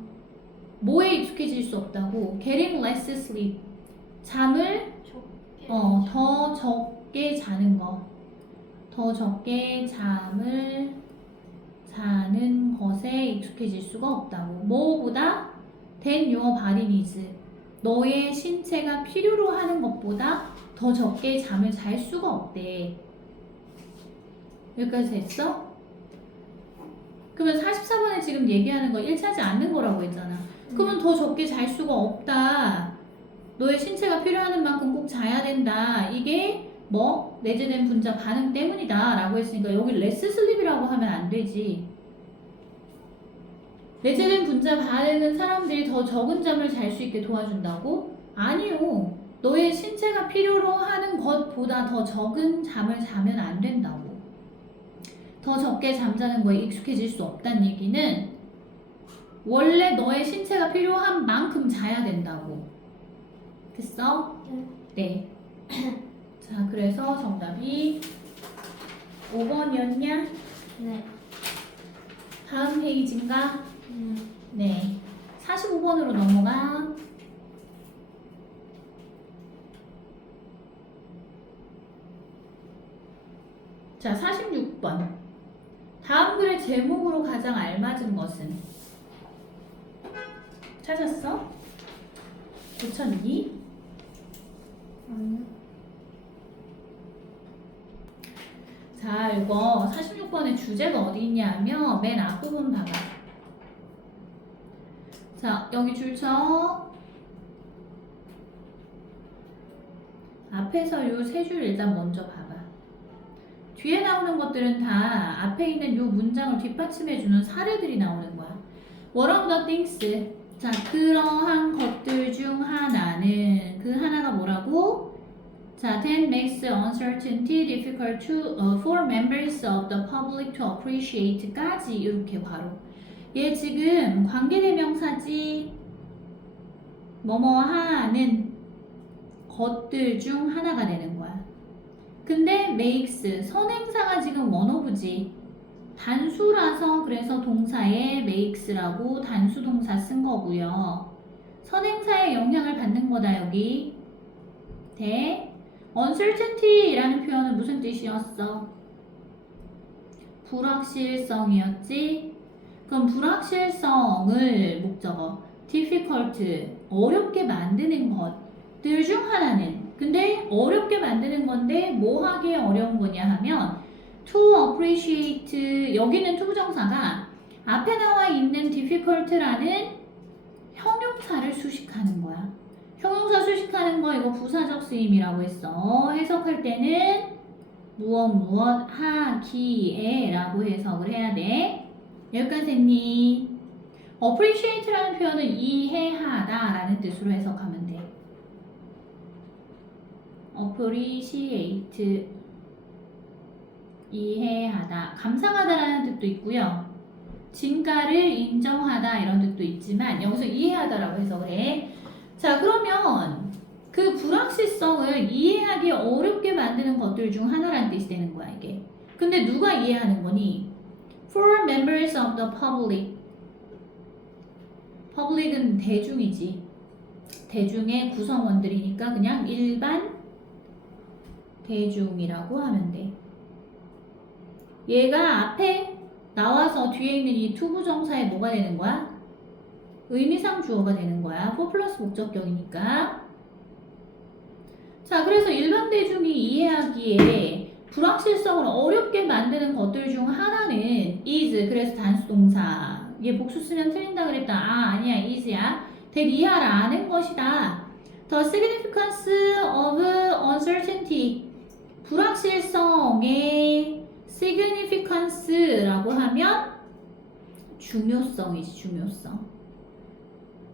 뭐에 익숙해질 수 없다고? getting less sleep. 잠을 적게. 더 적게 자는 거. 더 적게 잠을 자는 것에 익숙해질 수가 없다고. 뭐보다? than your body needs. 너의 신체가 필요로 하는 것보다 더 적게 잠을 잘 수가 없대. 여기까지 됐어? 그러면 44번에 지금 얘기하는 거 1차지 않는 거라고 했잖아. 그러면 더 적게 잘 수가 없다. 너의 신체가 필요하는 만큼 꼭 자야 된다. 이게 뭐? 내재된 분자 반응 때문이다 라고 했으니까 여기 레스 슬립이라고 하면 안 되지. 내재된 분자 반응은 사람들이 더 적은 잠을 잘 수 있게 도와준다고? 아니요. 너의 신체가 필요로 하는 것보다 더 적은 잠을 자면 안 된다고. 더 적게 잠자는 거에 익숙해질 수 없다는 얘기는 원래 너의 신체가 필요한 만큼 자야 된다고. 됐어? 네. 자, 그래서 정답이 5번이었냐? 네. 다음 페이지인가? 네. 45번으로 넘어가. 자, 46번. 다음 글의 제목으로 가장 알맞은 것은? 찾았어? 고쳤니? 아니요. 자, 이거 46번의 주제가 어디 있냐 하면 맨 앞부분 봐봐. 자, 여기 줄 쳐. 앞에서 요 세 줄 일단 먼저 봐봐. 뒤에 나오는 것들은 다 앞에 있는 요 문장을 뒷받침해주는 사례들이 나오는 거야. One of the things. 자, 그러한 것들 중 하나는 그 하나가 뭐라고? 자, that makes uncertainty difficult for members of the public to appreciate까지 이렇게 괄호. 얘 지금 관계대명사지 뭐뭐 하는 것들 중 하나가 되는 거야. 근데 makes 선행사가 지금 원어브지. 단수라서 그래서 동사에 makes라고 단수 동사 쓴 거고요. 선행사의 영향을 받는 거다 여기. 대 uncertainty라는 표현은 무슨 뜻이었어? 불확실성이었지. 그럼 불확실성을 목적어 difficult 어렵게 만드는 것들 중 하나는 근데 어렵게 만드는 건데 뭐 하기에 어려운 거냐 하면 to appreciate 여기는 to 부정사가 앞에 나와 있는 difficult라는 형용사를 수식하는 거야. 형용사 수식하는 거 이거 부사적 쓰임이라고 했어. 해석할 때는 무엇 하기에 라고 해석을 해야 돼. 여기까지 했니? appreciate라는 표현은 이해하다 라는 뜻으로 해석하면 돼. appreciate 이해하다, 감상하다라는 뜻도 있고요. 진가를 인정하다 이런 뜻도 있지만 여기서 이해하다라고 해석을 해. 자, 그러면 그 불확실성을 이해하기 어렵게 만드는 것들 중 하나라는 뜻이 되는 거야 이게. 근데 누가 이해하는 거니? For members of the public. public은 대중이지. 대중의 구성원들이니까 그냥 일반 대중이라고 하면 돼. 얘가 앞에 나와서 뒤에 있는 이 to 부정사에 뭐가 되는 거야? 의미상 주어가 되는 거야. for 플러스 목적격이니까. 자, 그래서 일반 대중이 이해하기에 불확실성을 어렵게 만드는 것들 중 하나는 is. 그래서 단수 동사. 얘 복수 쓰면 틀린다 그랬다. 아니야. is야. 대리하라는 것이다. The significance of uncertainty. 불확실성의 significance라고 하면 중요성이지, 중요성.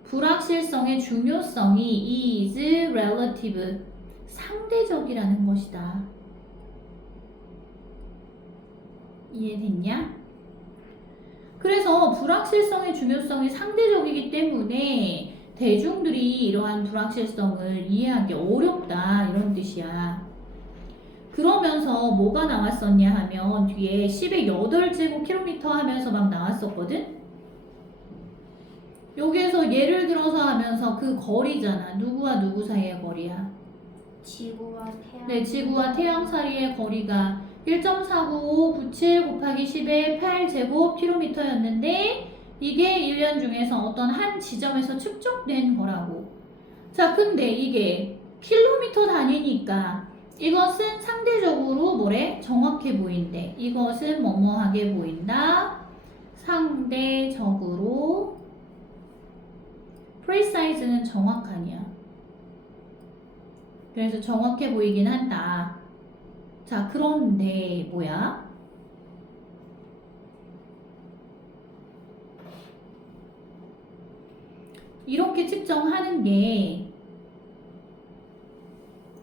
불확실성의 중요성이 is relative. 상대적이라는 것이다. 이해됐냐? 그래서 불확실성의 중요성이 상대적이기 때문에 대중들이 이러한 불확실성을 이해하기 어렵다 이런 뜻이야. 그러면서 뭐가 나왔었냐 하면 뒤에 10의 8제곱km 하면서 막 나왔었거든? 여기에서 예를 들어서 하면서 그 거리잖아. 누구와 누구 사이의 거리야? 지구와 태양. 네, 지구와 태양 사이의 거리가 1.4997 곱하기 10의 8제곱km였는데 이게 1년 중에서 어떤 한 지점에서 측정된 거라고. 자, 근데 이게 킬로미터 단위니까 이것은 상대적으로 뭐래? 정확해 보인대. 이것은 뭐뭐하게 보인다. 상대적으로 precise는 정확하냐. 그래서 정확해 보이긴 한다. 자, 그런데 뭐야? 이렇게 측정하는 게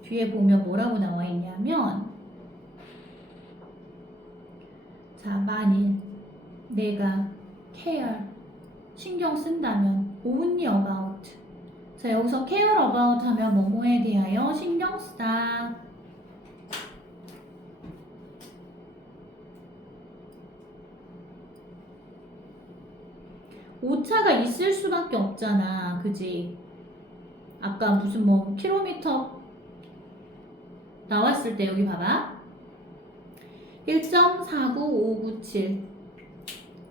뒤에 보면 뭐라고 나와 있냐면 자, 만일 내가 care 신경 쓴다면 only about 자, 여기서 care about 하면 뭐뭐에 대하여 신경 쓰다. 오차가 있을 수밖에 없잖아. 그지? 아까 무슨 뭐 킬로미터 나왔을 때 여기 봐봐. 1.49597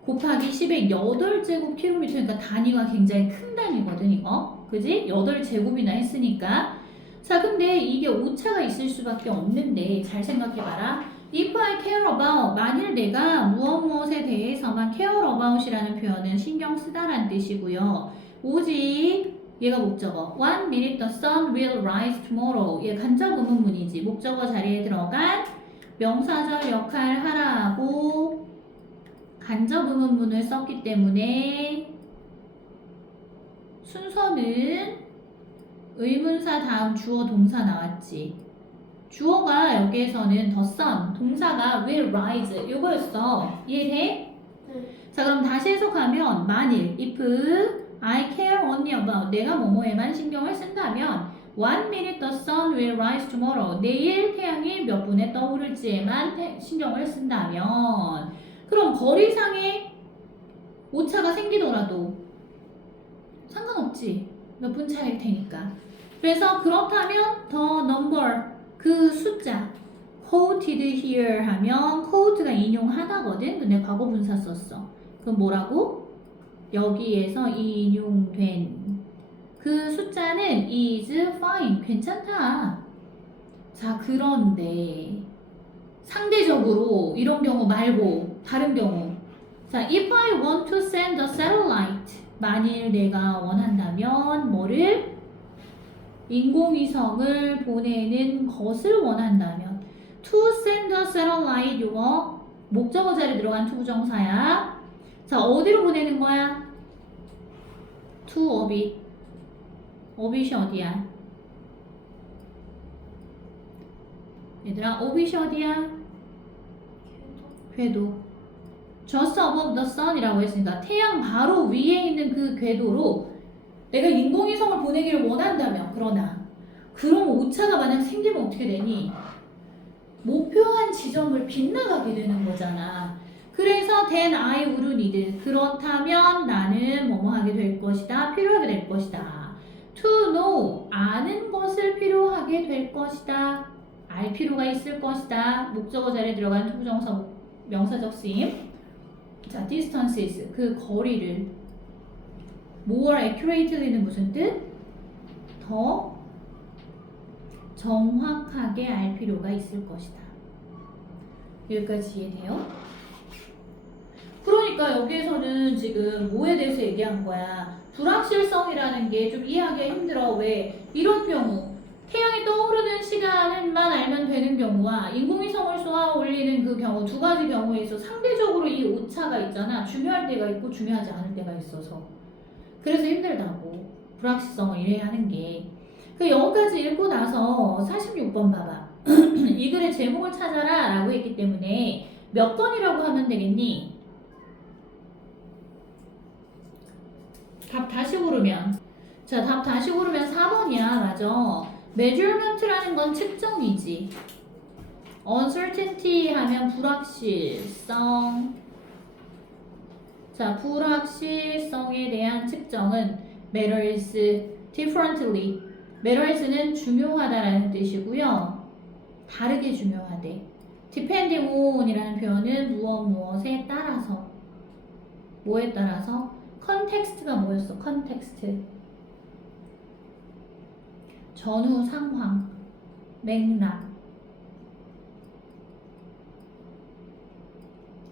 곱하기 10의 8제곱km 그러니까 단위가 굉장히 큰 단위거든 이거. 그지? 8제곱이나 했으니까. 자, 근데 이게 오차가 있을 수밖에 없는데 잘 생각해봐라. If I care about 만일 내가 무엇무엇에 대해서만 care about이라는 표현은 신경 쓰다라는 뜻이고요. 오직 얘가 목적어. One minute the sun will rise tomorrow. 얘 간접 의문문이지. 목적어 자리에 들어간 명사절 역할 하라고 간접 의문문을 썼기 때문에 순서는 의문사 다음 주어 동사 나왔지. 주어가 여기에서는 the sun, 동사가 will rise 이거였어. 이해돼? 네. 자, 그럼 다시 해석하면 만일 if I care only about 내가 뭐뭐에만 신경을 쓴다면 one minute the sun will rise tomorrow 내일 태양이 몇 분에 떠오를지에만 신경을 쓴다면 그럼 거리상의 오차가 생기더라도 상관없지. 몇 분 차이일 테니까. 그래서 그렇다면 the number 그 숫자 quoted here 하면 quote가 인용하다거든. 근데 과거 분사 썼어. 그럼 뭐라고? 여기에서 인용된 그 숫자는 is fine. 괜찮다. 자, 그런데 상대적으로 이런 경우 말고 다른 경우 자, if I want to send a satellite 만일 내가 원한다면 뭐를? 인공위성을 보내는 것을 원한다면 to send a satellite 이거 목적어 자리에 들어간 to 부정사야. 자, 어디로 보내는 거야? to orbit. orbit이 어디야? 얘들아, orbit이 어디야? 궤도. just above the sun이라고 했으니까 태양 바로 위에 있는 그 궤도로 내가 인공위성을 보내기를 원한다면 그러나 그럼 오차가 만약 생기면 어떻게 되니? 목표한 지점을 빗나가게 되는 거잖아. 그래서 then I would need 그렇다면 나는 뭐뭐 하게 될 것이다. 필요하게 될 것이다. to know 아는 것을 필요하게 될 것이다. 알 필요가 있을 것이다. 목적어 자리에 들어간 투부정사 명사적 쓰임. 자, distances 그 거리를 more accurately는 무슨 뜻? 더 정확하게 알 필요가 있을 것이다. 여기까지 이해돼요? 그러니까 여기에서는 지금 뭐에 대해서 얘기한 거야? 불확실성이라는 게 좀 이해하기가 힘들어. 왜? 이런 경우 태양이 떠오르는 시간만 알면 되는 경우와 인공위성을 쏘아 올리는 그 경우 두 가지 경우에 있어 상대적으로 이 오차가 있잖아. 중요할 때가 있고 중요하지 않을 때가 있어서 그래서 힘들다고. 불확실성을 이해해야 하는 게. 그 여기까지 읽고 나서 46번 봐봐. 이 글의 제목을 찾아라 라고 했기 때문에 몇 번이라고 하면 되겠니? 답 다시 고르면 자, 답 다시 고르면 4번이야. 맞아. measurement라는 건 측정이지. uncertainty 하면 불확실성. 자, 불확실성에 대한 측정은 matters differently. matters는 중요하다라는 뜻이고요. 다르게 중요하대. depending on이라는 표현은 무엇에 따라서. 뭐에 따라서? 컨텍스트가 뭐였어? 컨텍스트. 전후 상황, 맥락.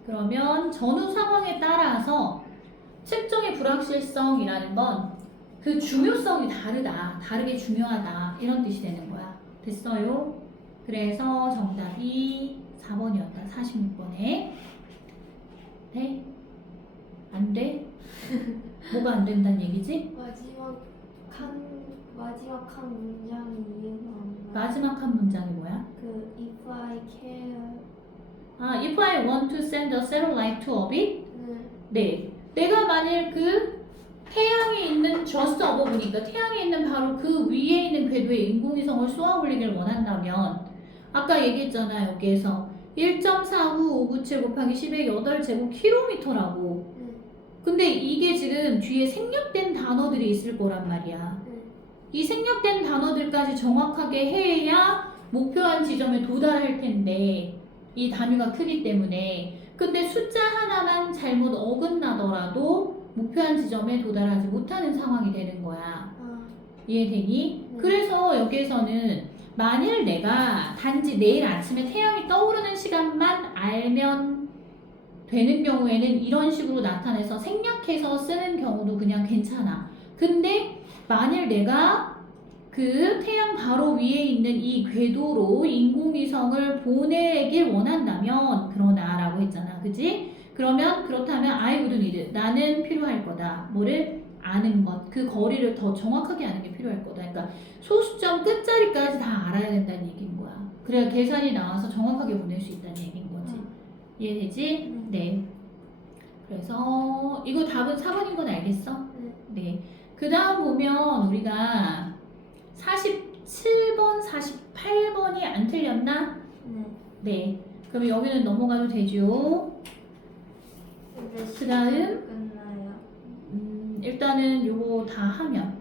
그러면 전후 상황에 따라서 측정의 불확실성이라는 건 그 중요성이 다르다, 다르게 중요하다 이런 뜻이 되는 거야. 됐어요? 그래서 정답이 4번이었다. 46번에. 네? 안 돼? 뭐가 안 된다는 얘기지? 마지막 한 문장이 이해가 안 나. 마지막 한 문장이 뭐야? 그 if I care. If I want to send a satellite to orbit? 네. 네. 내가 만일 그 태양에 있는 just above니까 태양에 있는 바로 그 위에 있는 궤도에 인공위성을 쏘아 올리길 원한다면 아까 얘기했잖아. 여기에서 1.4957 곱하기 10의 8제곱킬로미터라고. 근데 이게 지금 뒤에 생략된 단어들이 있을 거란 말이야. 이 생략된 단어들까지 정확하게 해야 목표한 지점에 도달할 텐데 이 단위가 크기 때문에. 근데 숫자 하나만 잘못 어긋나더라도 목표한 지점에 도달하지 못하는 상황이 되는 거야. 이해되니? 네. 그래서 여기에서는 만일 내가 단지 내일 아침에 태양이 떠오르는 시간만 알면 되는 경우에는 이런 식으로 나타내서 생략해서 쓰는 경우도 그냥 괜찮아. 근데 만일 내가 그 태양 바로 위에 있는 이 궤도로 인공위성을 보내길 원한다면 그러나 라고 했잖아. 그지? 그러면 그렇다면 I would need. 나는 필요할 거다. 뭐를? 아는 것. 그 거리를 더 정확하게 아는 게 필요할 거다. 그러니까 소수점 끝자리까지 다 알아야 된다는 얘기인 거야. 그래야 계산이 나와서 정확하게 보낼 수 있다는 얘기인 거지. 이해되지? 네. 그래서 이거 답은 4번인 건 알겠어? 네. 그 다음 보면 우리가 47번, 48번이 안 틀렸나? 네. 네. 그럼 여기는 넘어가도 되죠? 그 다음 끝나요. 일단은 요거 다 하면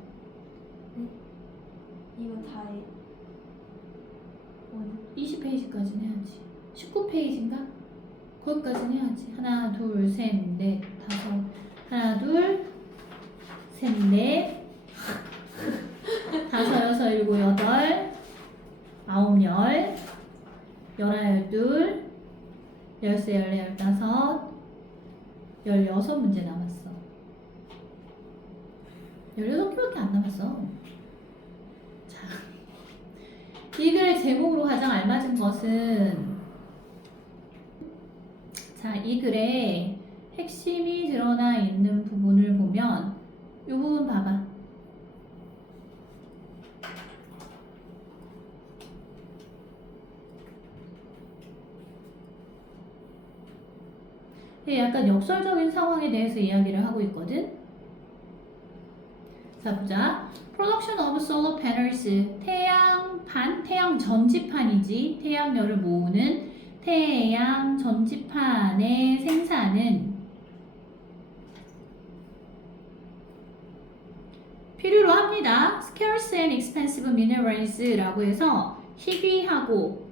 이거 다 20페이지까지는 해야지. 19페이지인가? 거기까지는 해야지. 하나, 둘, 셋, 넷, 다섯. 하나, 둘, 셋, 넷. 다섯, 여섯, 일곱, 여덟. 아홉, 열. 열하나, 열둘. 열세, 열네, 열다섯. 16문제 남았어. 16개밖에 안 남았어. 자, 이 글의 제목으로 가장 알맞은 것은 자, 이 글에 핵심이 드러나 있는 부분을 보면 이 부분 봐봐. 약간 역설적인 상황에 대해서 이야기를 하고 있거든. 자, 보자. Production of solar panels. 태양 전지판이지. 태양열을 모으는 태양 전지판의 생산은 필요로 합니다. Scarce and expensive minerals라고 해서 희귀하고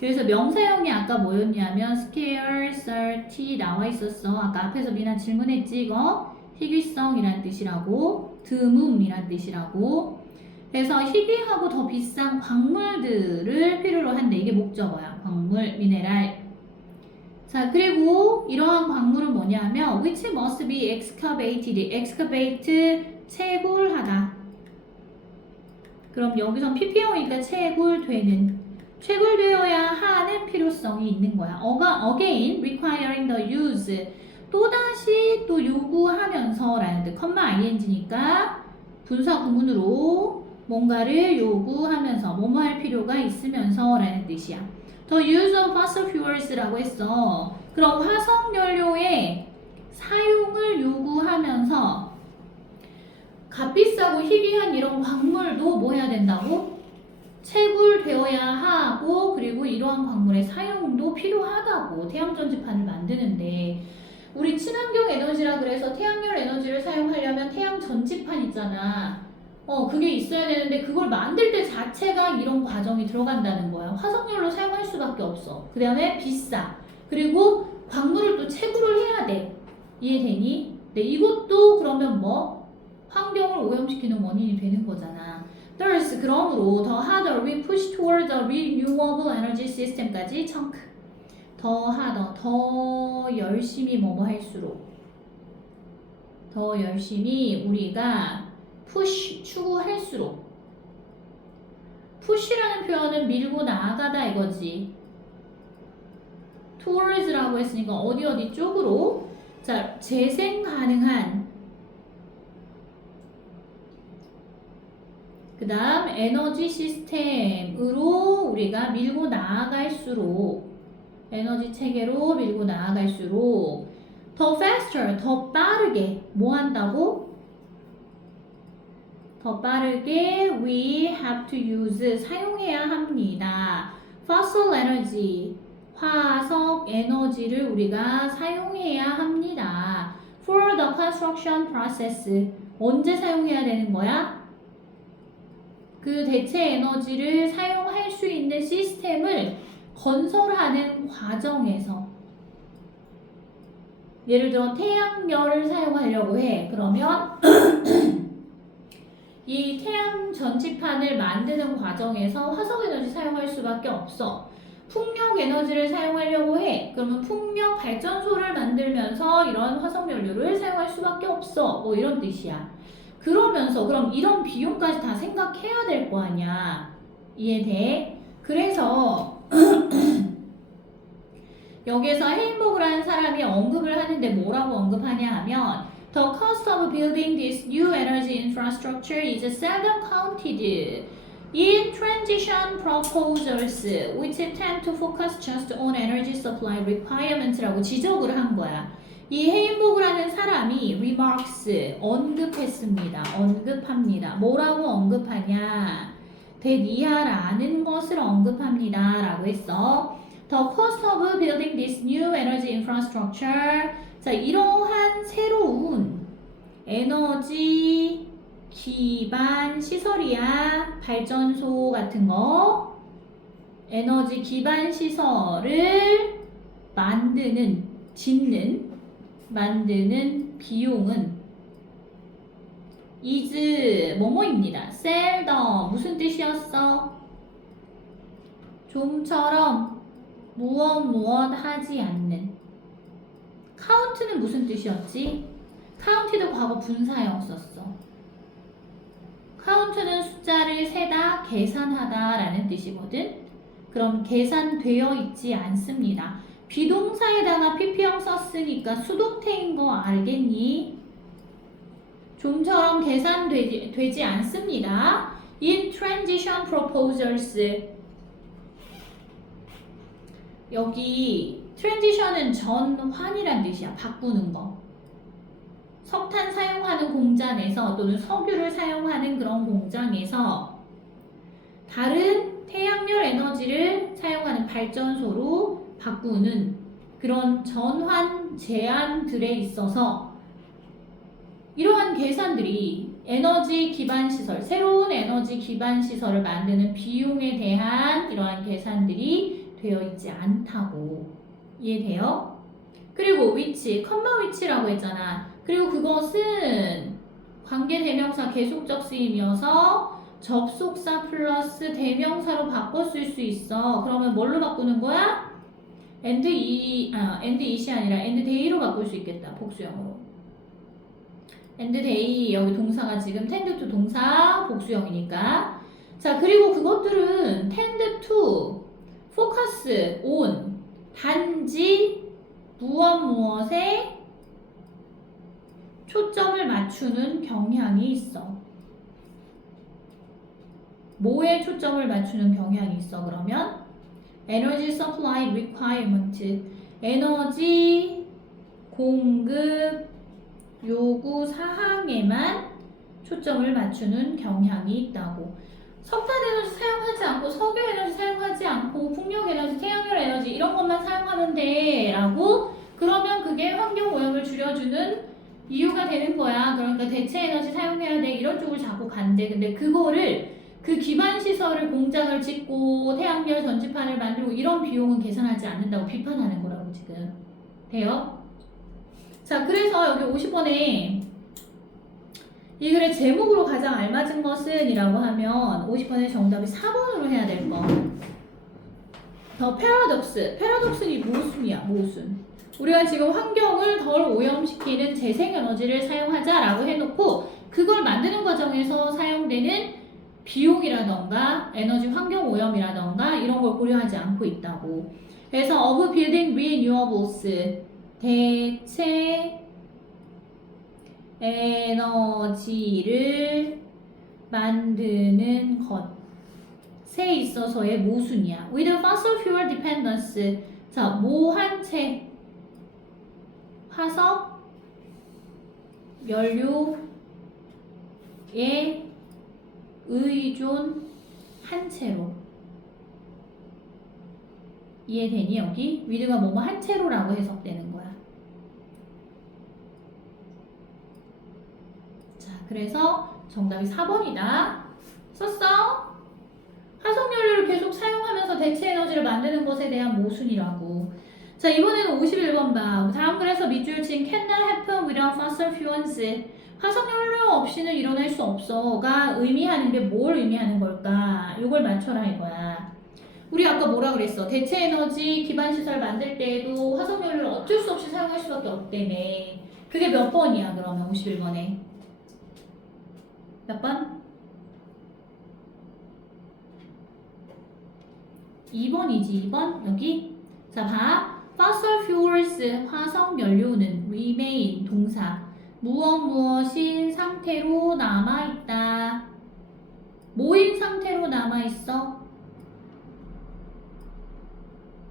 그래서 명사형이 아까 뭐였냐면 scarcity 나와 있었어. 아까 앞에서 미나 질문했지 이거 희귀성이란 뜻이라고 드문이란 뜻이라고. 그래서 희귀하고 더 비싼 광물들을 필요로 사용을 한대. 이게 목적어야. 광물, 미네랄. 자, 그리고 이러한 광물은 뭐냐면 which must be excavated. excavate, 채굴하다. 그럼 여기선 PP형이니까 채굴되는. 채굴되어야 하는 필요성이 있는 거야. again, requiring the use. 또다시 또 요구하면서 라는 뜻. ing니까 분사 구문으로 뭔가를 요구하면서 뭐뭐 할 필요가 있으면서 라는 뜻이야. The use of fossil fuels라고 했어. 그럼 화석연료의 사용을 요구하면서 값비싸고 희귀한 이런 광물도 뭐 해야 된다고? 채굴되어야 하고 그리고 이러한 광물의 사용도 필요하다고. 태양전지판을 만드는데 우리 친환경 에너지라 그래서 태양열 에너지를 사용하려면 태양전지판 있잖아. 그게 있어야 되는데 그걸 만들 때 자체가 이런 과정이 들어간다는 거야. 화석연료 사용할 수밖에 없어. 그 다음에 비싸. 그리고 광물을 또 채굴을 해야 돼. 이해되니? 네, 이것도 그러면 뭐? 환경을 오염시키는 원인이 되는 거잖아. Thus, 그러므로 the harder we push toward the renewable energy system까지 청크. 더 harder, 더 열심히 뭐뭐 할수록 더 열심히 우리가 push, 추구할수록 push라는 표현은 밀고 나아가다 이거지. towards라고 했으니까 어디 쪽으로. 자, 재생 가능한 그 다음 에너지 시스템으로 우리가 밀고 나아갈수록 에너지 체계로 밀고 나아갈수록 더 faster, 더 빠르게 뭐 한다고? 더 빠르게 we have to use 사용해야 합니다. fossil energy 화석 에너지를 우리가 사용해야 합니다. for the construction process 언제 사용해야 되는 거야? 그 대체 에너지를 사용할 수 있는 시스템을 건설하는 과정에서 예를 들어 태양열을 사용하려고 해. 그러면 이 태양 전지판을 만드는 과정에서 화석에너지 사용할 수밖에 없어. 풍력 에너지를 사용하려고 해. 그러면 풍력 발전소를 만들면서 이런 화석연료를 사용할 수밖에 없어. 뭐 이런 뜻이야. 그러면서 그럼 이런 비용까지 다 생각해야 될 거 아니야. 이해돼? 그래서 여기에서 헤인보그라는 사람이 언급을 하는데 뭐라고 언급하냐 하면 The cost of building this new energy infrastructure is seldom counted in transition proposals which tend to focus just on energy supply requirements라고 지적을 한 거야. 이 헤인보그라는 사람이 remarks 언급했습니다. 언급합니다. 뭐라고 언급하냐? 대니아라는 것을 언급합니다. 라고 했어. The cost of building this new energy infrastructure. 자, 이러한 새로운 에너지 기반 시설이야. 발전소 같은 거. 에너지 기반 시설을 만드는 비용은 is 뭐뭐입니다. seldom 무슨 뜻이었어? 좀처럼 무엇 하지 않는. count는 무슨 뜻이었지? count도 과거 분사형 썼어. count는 숫자를 세다, 계산하다 라는 뜻이거든. 그럼 계산되어 있지 않습니다. 비동사에다가 PP형 썼으니까 수동태인 거 알겠니? 좀처럼 계산되지 않습니다. In transition proposals 여기 transition은 전환이란 뜻이야. 바꾸는 거. 석탄 사용하는 공장에서 또는 석유를 사용하는 그런 공장에서 다른 태양열 에너지를 사용하는 발전소로 바꾸는 그런 전환 제안들에 있어서 이러한 계산들이 에너지 기반 시설, 새로운 에너지 기반 시설을 만드는 비용에 대한 이러한 계산들이 되어 있지 않다고. 이해돼요? 그리고 which, 컴마 which라고 했잖아. 그리고 그것은 관계대명사 계속적 쓰임이어서 접속사 플러스 대명사로 바꿔 쓸 수 있어. 그러면 뭘로 바꾸는 거야? and it이 아니라 and day로 바꿀 수 있겠다. 복수형으로. and day 여기 동사가 지금 tend to 동사 복수형이니까. 자, 그리고 그것들은 tend to, focus on, 단지 무엇에 초점을 맞추는 경향이 있어. 뭐에 초점을 맞추는 경향이 있어? 그러면 energy supply requirement, 에너지 공급 요구 사항에만 초점을 맞추는 경향이 있다고. 석탄 에너지 사용하지 않고 석유 에너지 사용하지 않고 풍력 에너지, 태양열 에너지 이런 것만 사용하는데 라고 그러면 그게 환경 오염을 줄여주는 이유가 되는 거야. 그러니까 대체 에너지 사용해야 돼 이런 쪽을 자꾸 간대. 근데 그거를 그 기반 시설을 공장을 짓고 태양열 전지판을 만들고 이런 비용은 계산하지 않는다고 비판하는 거라고 지금. 돼요? 자, 그래서 여기 50번에 이 글의 제목으로 가장 알맞은 것은 이라고 하면 50번의 정답이 4번으로 해야 될 거. 더 패러독스. 패러독스는 모순이야, 모순. 우리가 지금 환경을 덜 오염시키는 재생에너지를 사용하자라고 해놓고 그걸 만드는 과정에서 사용되는 비용이라던가 에너지 환경 오염이라던가 이런 걸 고려하지 않고 있다고. 그래서 of building renewables 대체 에너지를 만드는 것에 있어서의 모순이야. With fossil fuel dependence. 자, 한 채 화석 연료에 의존한 채로. 이해되니 여기? with가 뭐뭐 한 채로라고 해석되는 거야. 자, 그래서 정답이 4번이다. 썼어? 화석연료를 계속 사용하면서 대체 에너지를 만드는 것에 대한 모순이라고. 자, 이번에는 51번 봐. 다음 글에서 밑줄 친 cannot happen without fossil fuels. 화석연료 없이는 일어날 수 없어가 의미하는 게 뭘 의미하는 걸까? 이걸 맞춰라 이거야. 우리 아까 뭐라 그랬어? 대체 에너지 기반 시설 만들 때에도 화석연료를 어쩔 수 없이 사용할 수밖에 없다며. 그게 몇 번이야 그러면 51번에? 몇 번? 2번이지 2번 여기. 자, 봐. fossil fuels 화석연료는 remain 동사 무엇인 상태로 남아있다. 뭐인 상태로 남아있어?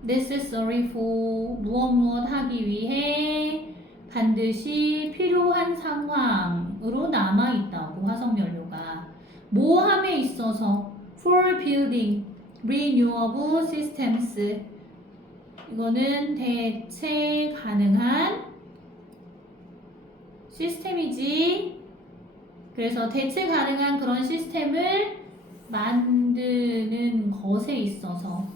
necessary for 무엇 하기 위해 반드시 필요한 상황으로 남아있다고. 화석연료가 뭐함에 있어서 for building renewable systems 이거는 대체 가능한 시스템이지. 그래서 대체 가능한 그런 시스템을 만드는 것에 있어서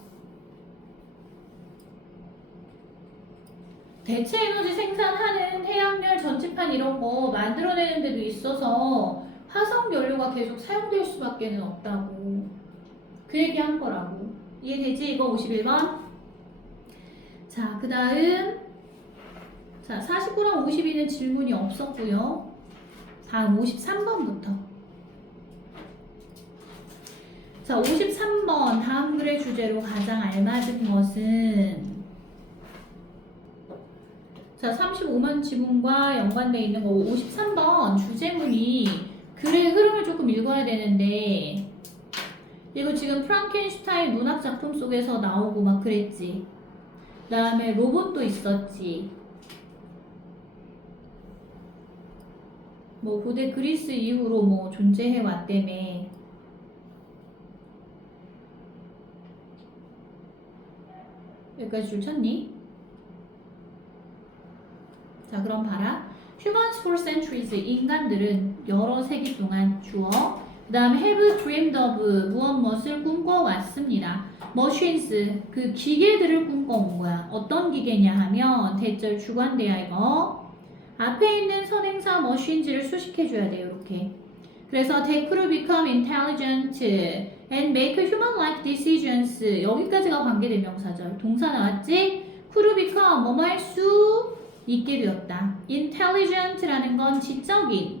대체 에너지 생산하는 태양열 전지판 이런 거 만들어내는 데도 있어서 화석연료가 계속 사용될 수밖에 없다고. 그 얘기 한 거라고. 이해되지? 이거 51번. 자, 그 다음 자, 49랑 52는 질문이 없었고요. 다음 53번부터. 자, 53번 다음 글의 주제로 가장 알맞은 것은 자, 35번 지문과 연관되어 있는 거 53번 주제문이 글의 흐름을 조금 읽어야 되는데 이거 지금 프랑켄슈타인 문학 작품 속에서 나오고 막 그랬지. 그 다음에 로봇도 있었지. 뭐 고대 그리스 이후로 뭐 존재해 왔다며. 여기까지 줄 쳤니? 자, 그럼 봐라. Humans for centuries 인간들은 여러 세기 동안 주어 그 다음 have dreamed of 무엇을 꿈꿔왔습니다. machines 그 기계들을 꿈꿔온 거야. 어떤 기계냐 하면 대절 주관대야 이거. 앞에 있는 선행사 machines를 수식해줘야 돼요. 이렇게. 그래서 they could become intelligent and make human-like decisions. 여기까지가 관계대명사절. 동사 나왔지? could become 뭐뭐 할 수 있게 되었다. intelligent라는 건 지적인.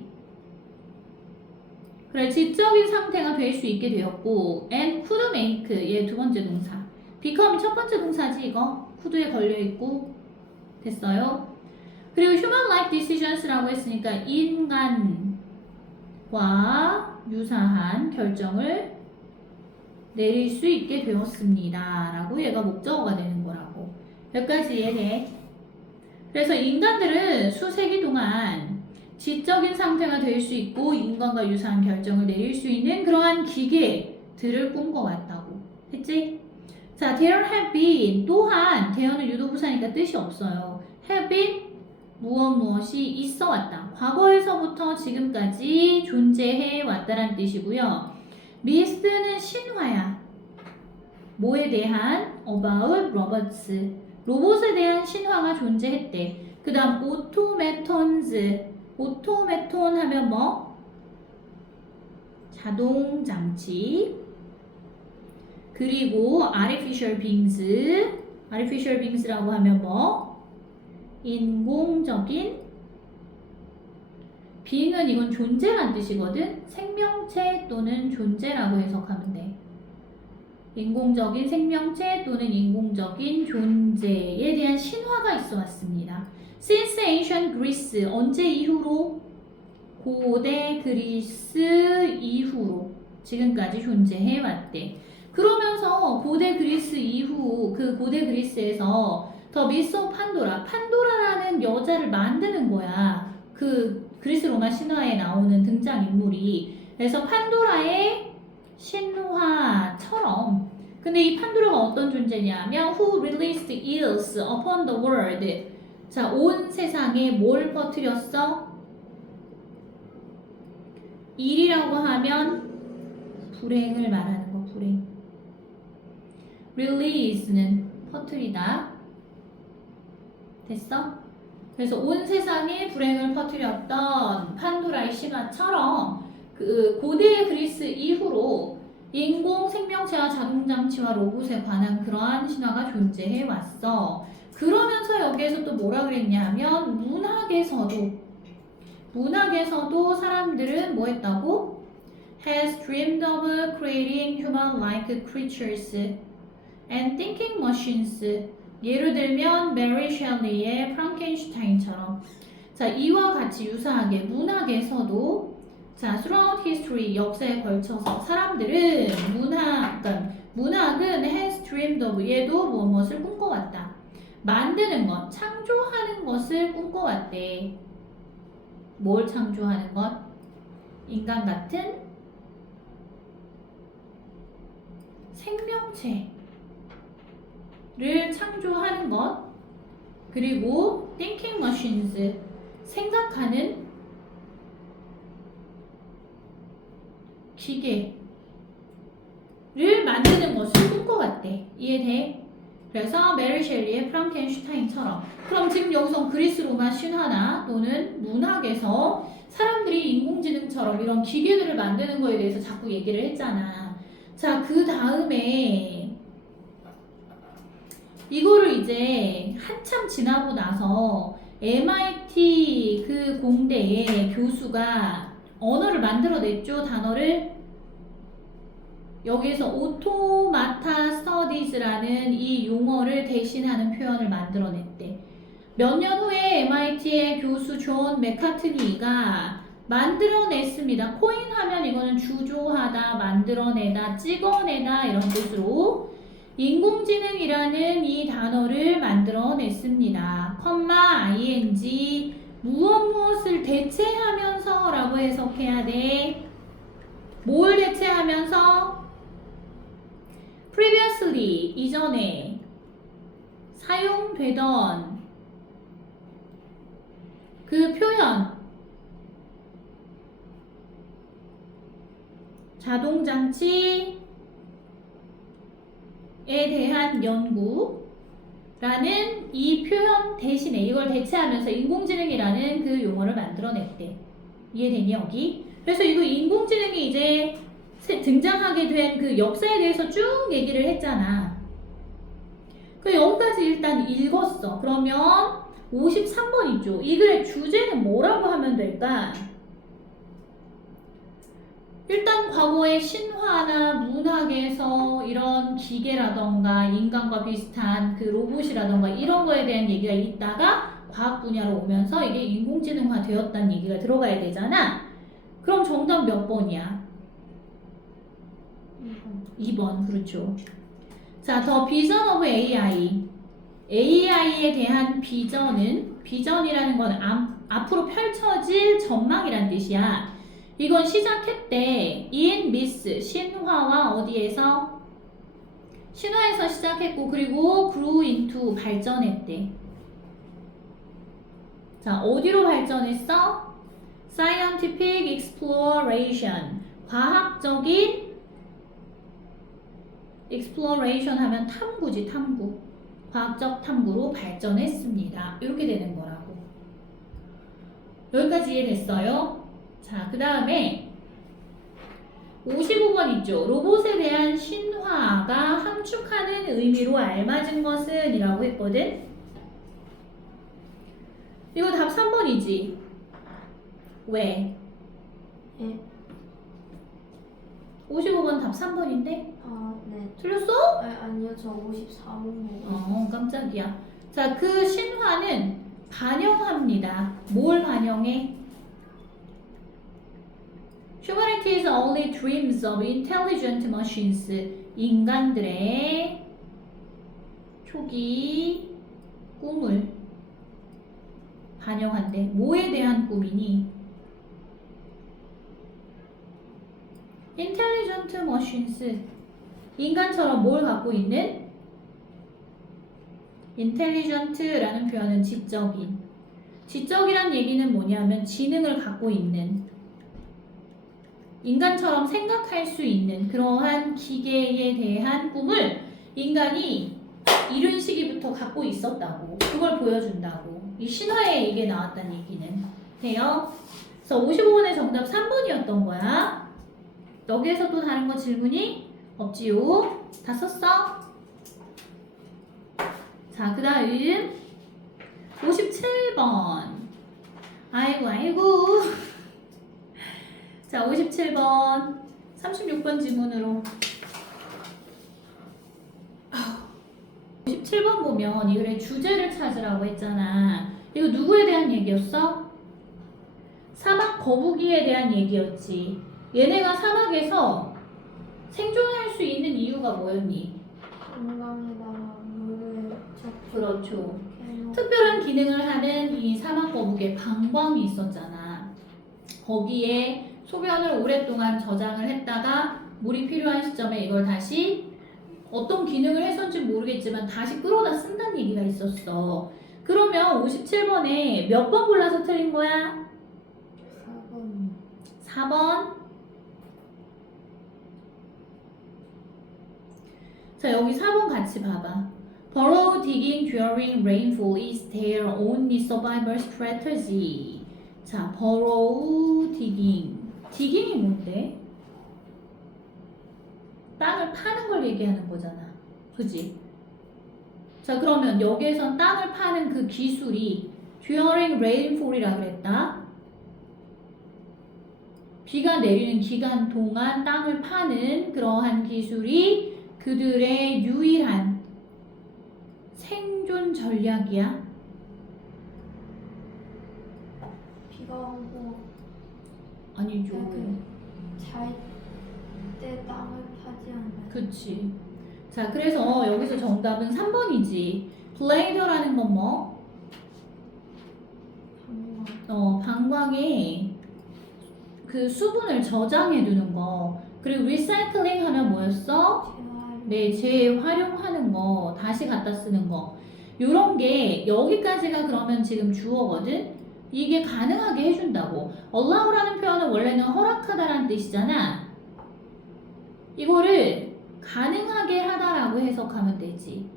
그래, 지적인 상태가 될 수 있게 되었고 and could make 얘 두 번째 동사. become이 첫 번째 동사지 이거. could에 걸려있고 됐어요? 그리고 human-like decisions라고 했으니까 인간과 유사한 결정을 내릴 수 있게 되었습니다. 라고 얘가 목적어가 되는 거라고. 여기까지 이해돼? 그래서 인간들은 수세기 동안 지적인 상태가 될 수 있고 인간과 유사한 결정을 내릴 수 있는 그러한 기계들을 꿈꿔왔다고. 했지? 자, there have been 또한 대어는 유도부사니까 뜻이 없어요. have been 무엇이 있어 왔다. 과거에서부터 지금까지 존재해 왔다란 뜻이고요. myth는 신화야. 뭐에 대한? about robots. 로봇에 대한 신화가 존재했대. 그 다음 automatons. 오토메톤 하면 뭐? 자동장치. 그리고 artificial beings. artificial beings라고 하면 뭐? 인공적인. being은 이건 존재란 뜻이거든. 생명체 또는 존재라고 해석하면 돼. 인공적인 생명체 또는 인공적인 존재에 대한 신화가 있어 왔습니다. Since ancient Greece, 언제 이후로? 고대 그리스 이후로 지금까지 존재해 왔대. 그러면서 고대 그리스 이후 그 고대 그리스에서 더 미스 오브 판도라, 판도라라는 여자를 만드는 거야. 그 그리스 로마 신화에 나오는 등장인물이. 그래서 판도라의 신화처럼. 근데 이 판도라가 어떤 존재냐면 Who released ills upon the world. 자, 온 세상에 뭘 퍼뜨렸어? 일이라고 하면 불행을 말하는 거, 불행. release는 퍼뜨리다. 됐어? 그래서 온 세상에 불행을 퍼뜨렸던 판도라의 신화처럼 그 고대 그리스 이후로 인공 생명체와 자동장치와 로봇에 관한 그러한 신화가 존재해 왔어. 그러면서 여기에서 또 뭐라 그랬냐 하면 문학에서도 사람들은 뭐 했다고? has dreamed of creating human-like creatures and thinking machines. 예를 들면 메리 셸리의 프랑켄슈타인처럼. 자, 이와 같이 유사하게 문학에서도 자, throughout history, 역사에 걸쳐서 사람들은 문학은 has dreamed of 얘도 무엇을 꿈꿔왔다. 만드는 것, 창조하는 것을 꿈꿔왔대. 뭘 창조하는 것? 인간 같은 생명체를 창조하는 것. 그리고 thinking machines, 생각하는 기계를 만드는 것을 꿈꿔왔대. 이해돼? 그래서 메리 셸리의 프랑켄슈타인처럼. 그럼 지금 여기서 그리스 로마 신화나 또는 문학에서 사람들이 인공지능처럼 이런 기계들을 만드는 거에 대해서 자꾸 얘기를 했잖아. 자, 그 다음에 이거를 이제 한참 지나고 나서 MIT 그 공대의 교수가 언어를 만들어냈죠. 단어를. 여기에서 오토마타 스터디즈라는 이 용어를 대신하는 표현을 만들어냈대. 몇 년 후에 MIT의 교수 존 맥카트니가 만들어냈습니다. 코인 하면 이거는 주조하다, 만들어내다, 찍어내다 이런 뜻으로 인공지능이라는 이 단어를 만들어냈습니다. ing 무엇을 대체하면서 라고 해석해야 돼. 뭘 대체하면서? previously, 이전에 사용되던 그 표현, 자동장치에 대한 연구라는 이 표현 대신에 이걸 대체하면서 인공지능이라는 그 용어를 만들어냈대. 이해되니 여기? 그래서 이거 인공지능이 이제 등장하게 된 그 역사에 대해서 쭉 얘기를 했잖아. 그 여기까지 일단 읽었어. 그러면 53번 있죠. 이 글의 주제는 뭐라고 하면 될까? 일단 과거의 신화나 문학에서 이런 기계라던가 인간과 비슷한 그 로봇이라던가 이런 거에 대한 얘기가 있다가 과학 분야로 오면서 이게 인공지능화 되었다는 얘기가 들어가야 되잖아. 그럼 정답 몇 번이야? 2번, 그렇죠. 자, 더 비전 오브 AI. AI에 대한 비전이라는 건 앞으로 펼쳐질 전망이란 뜻이야. 이건 시작했대. in myth, 신화와 어디에서? 신화에서 시작했고, 그리고 grew into, 발전했대. 자, 어디로 발전했어? scientific exploration, 과학적인 exploration 하면 탐구지, 탐구. 과학적 탐구로 발전했습니다. 이렇게 되는 거라고. 여기까지 이해됐어요? 자, 그 다음에 55번 있죠. 로봇에 대한 신화가 함축하는 의미로 알맞은 것은 이라고 했거든. 이거 답 3번이지. 왜? 예. 55번 답 3번인데? 아, 네. 틀렸어? 아니요, 저 54번 보고. 깜짝이야. 자, 그 신화는 반영합니다. 뭘 반영해? Humanity is only dreams of intelligent machines. 인간들의 초기 꿈을 반영한대. 뭐에 대한 꿈이니? Intelligent machines. 인간처럼 뭘 갖고 있는? Intelligent라는 표현은 지적인. 지적이란 얘기는 뭐냐면 지능을 갖고 있는, 인간처럼 생각할 수 있는 그러한 기계에 대한 꿈을 인간이 이른 시기부터 갖고 있었다고. 그걸 보여준다고. 이 신화에 이게 나왔다는 얘기는 돼요. 그래서 55번의 정답 3번이었던 거야. 여기에서 또 다른 거 질문이 없지요? 다 썼어? 자, 그 다음 57번. 아이고. 자, 57번. 36번 지문으로. 57번 보면 이 글의 주제를 찾으라고 했잖아. 이거 누구에 대한 얘기였어? 사막 거북이에 대한 얘기였지. 얘네가 사막에서 생존할 수 있는 이유가 뭐였니? 건강에다가 물을 그렇죠. 적해놓고. 특별한 기능을 하는 이 사막 거북이의 방광이 있었잖아. 거기에 소변을 오랫동안 저장을 했다가 물이 필요한 시점에 이걸 다시 어떤 기능을 했었는지 모르겠지만 다시 끌어다 쓴다는 얘기가 있었어. 그러면 57번에 몇 번 골라서 틀린 거야? 4번. 4번. 자, 여기 4번 같이 봐봐. Burrow digging during rainfall is their only survival strategy. 자, burrow digging. digging이 뭔데? 땅을 파는 걸 얘기하는 거잖아. 그지? 자, 그러면 여기에선 땅을 파는 그 기술이 during rainfall이라 그랬다. 비가 내리는 기간 동안 땅을 파는 그러한 기술이 그들의 유일한 생존 전략이야. 비가 오고 아니죠. 잘때 땅을 파지 않아요. 그치. 자, 그래서 여기서 정답은 3번이지. 블레이더라는 건 뭐? 방광. 방광에 그 수분을 저장해 두는 거. 그리고 리사이클링 하면 뭐였어? 재활. 네, 재활용하는 거, 다시 갖다 쓰는 거. 요런 게 여기까지가 그러면 지금 주어거든? 이게 가능하게 해준다고. allow라는 표현은 원래는 허락하다라는 뜻이잖아. 이거를 가능하게 하다라고 해석하면 되지.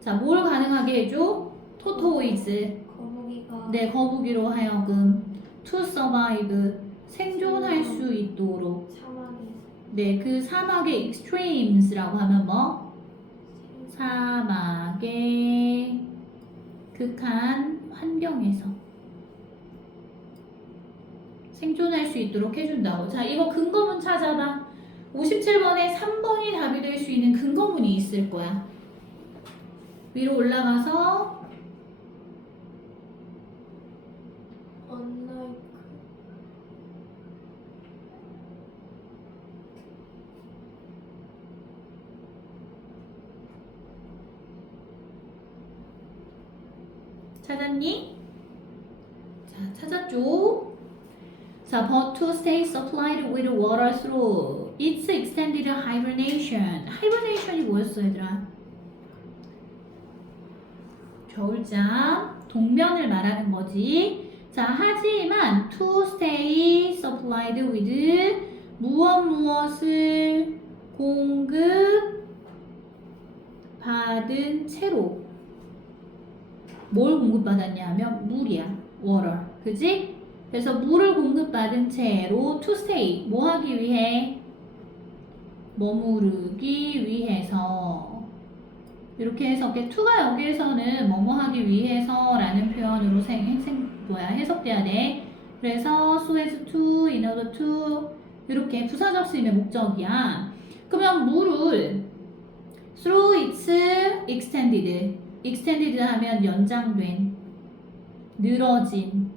자, 뭘 가능하게 해줘? 토토이즈. 거북이가 네, 거북이로 하여금 to survive 생존할 수 있도록. 사막에서 네, 그 사막의 extremes라고 하면 뭐? 사막의 극한 환경에서 생존할 수 있도록 해준다고. 자, 이거 근거문 찾아봐. 57번에 3번이 답이 될 수 있는 근거문이 있을 거야. 위로 올라가서 unlike 찾았니? 자, 찾았죠? 자, but to stay supplied with water through its extended hibernation. hibernation이 뭐였어, 얘들아? 겨울잠, 동면을 말하는 거지. 자, 하지만 to stay supplied with 무엇을 공급받은 채로 뭘 공급받았냐 하면 물이야. water. 그지? 그래서 물을 공급받은 채로 to stay 뭐 하기 위해? 머무르기 위해서. 이렇게 해석해. to가 여기에서는 뭐뭐 하기 위해서 라는 표현으로 해석돼야 돼. 그래서 so as to, in order to 이렇게 부사적 쓰임의 목적이야. 그러면 물을 through its extended 하면 연장된, 늘어진,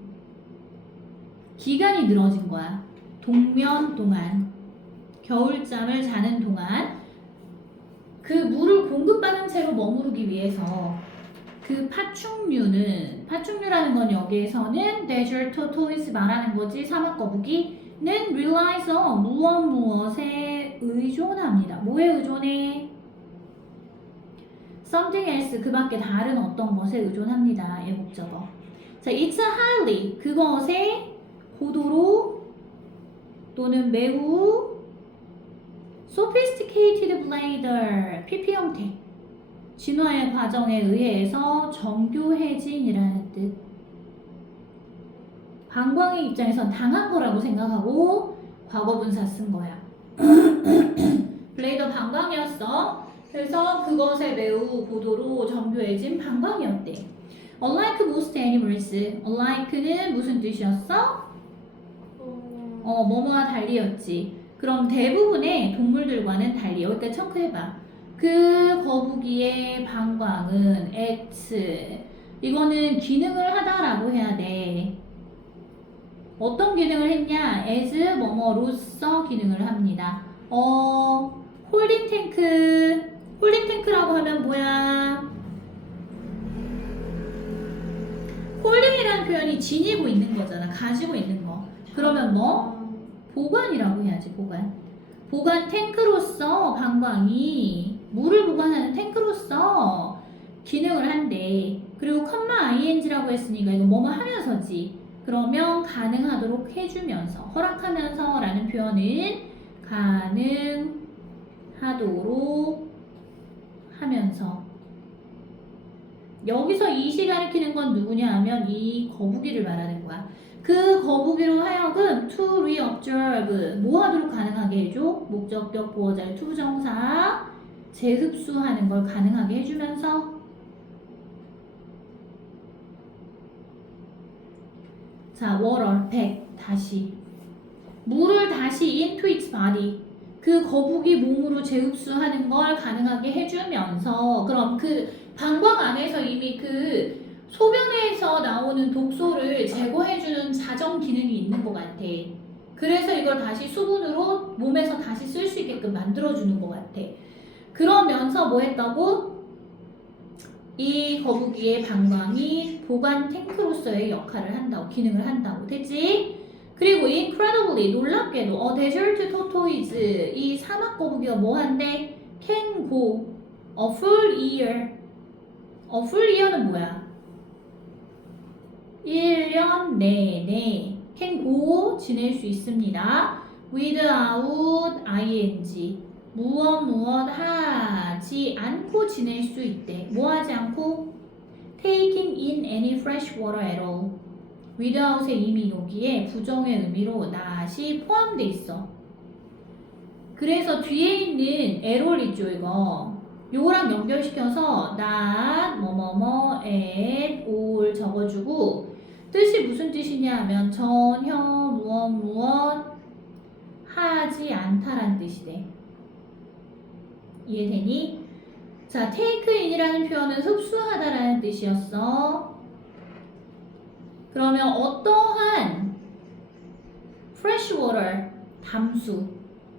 기간이 늘어진 거야. 동면 동안, 겨울잠을 자는 동안 그 물을 공급받은 채로 머무르기 위해서 그 파충류라는 건 여기에서는 desert tortoise 말하는 거지. 사막 거북이는 relies on 무엇에 의존합니다. 뭐에 의존해? something else 그 밖에 다른 어떤 것에 의존합니다. 예, 목적어. 자, it's highly 그것에 고도로 또는 매우 sophisticated blader PP 형태 진화의 과정에 의해서 정교해진이라는 뜻. 방광의 입장에선 당한 거라고 생각하고 과거분사 쓴 거야. 블레이더 방광이었어. 그래서 그것에 매우 고도로 정교해진 방광이었대. Unlike most animals, unlike는 무슨 뜻이었어? 뭐뭐와 달리였지. 그럼 대부분의 동물들과는 달리 여기까지 체크해봐. 그 거북이의 방광은 X 이거는 기능을 하다라고 해야 돼. 어떤 기능을 했냐? as 뭐뭐로서 기능을 합니다. 홀딩 탱크라고 하면 뭐야? 홀딩이라는 표현이 지니고 있는 거잖아. 가지고 있는 거. 그러면 뭐? 보관이라고 해야지. 보관 탱크로서 방광이 물을 보관하는 탱크로서 기능을 한대. 그리고 컴마 ing라고 했으니까 이거 뭐뭐 하면서지. 그러면 가능하도록 해주면서 허락하면서 라는 표현은 가능하도록 하면서. 여기서 이시 가리키는 건 누구냐 하면 이 거북이를 말하는 거야. 그 거북이로 하여금 to reobserve 뭐 하도록 가능하게 해줘? 목적격 보어자의 to 부정사 재흡수하는 걸 가능하게 해주면서. 자, water 100 다시 물을 다시 into its body 그 거북이 몸으로 재흡수하는 걸 가능하게 해주면서. 그럼 그 방광 안에서 이미 그 소변에서 나오는 독소를 제거해주는 자정 기능이 있는 것 같아. 그래서 이걸 다시 수분으로 몸에서 다시 쓸 수 있게끔 만들어주는 것 같아. 그러면서 뭐 했다고? 이 거북이의 방광이 보관 탱크로서의 역할을 한다고, 기능을 한다고. 됐지? 그리고 incredibly 놀랍게도 desert tortoise 이 사막 거북이가 뭐 한대? can go a full year. a full year는 뭐야? 1년 내내 can go 지낼 수 있습니다. without ing 무엇 하지 않고 지낼 수 있대. 뭐 하지 않고? taking in any fresh water at all without에 이미 여기에 부정의 의미로 not이 포함돼 있어. 그래서 뒤에 있는 error 있죠, 이거. 요거랑 연결시켜서 not 뭐뭐뭐 at all 적어주고 뜻이 무슨 뜻이냐 하면 전혀 무엇 하지 않다란 뜻이래. 이해되니? 자, take in이라는 표현은 흡수하다라는 뜻이었어. 그러면 어떠한 fresh water, 담수,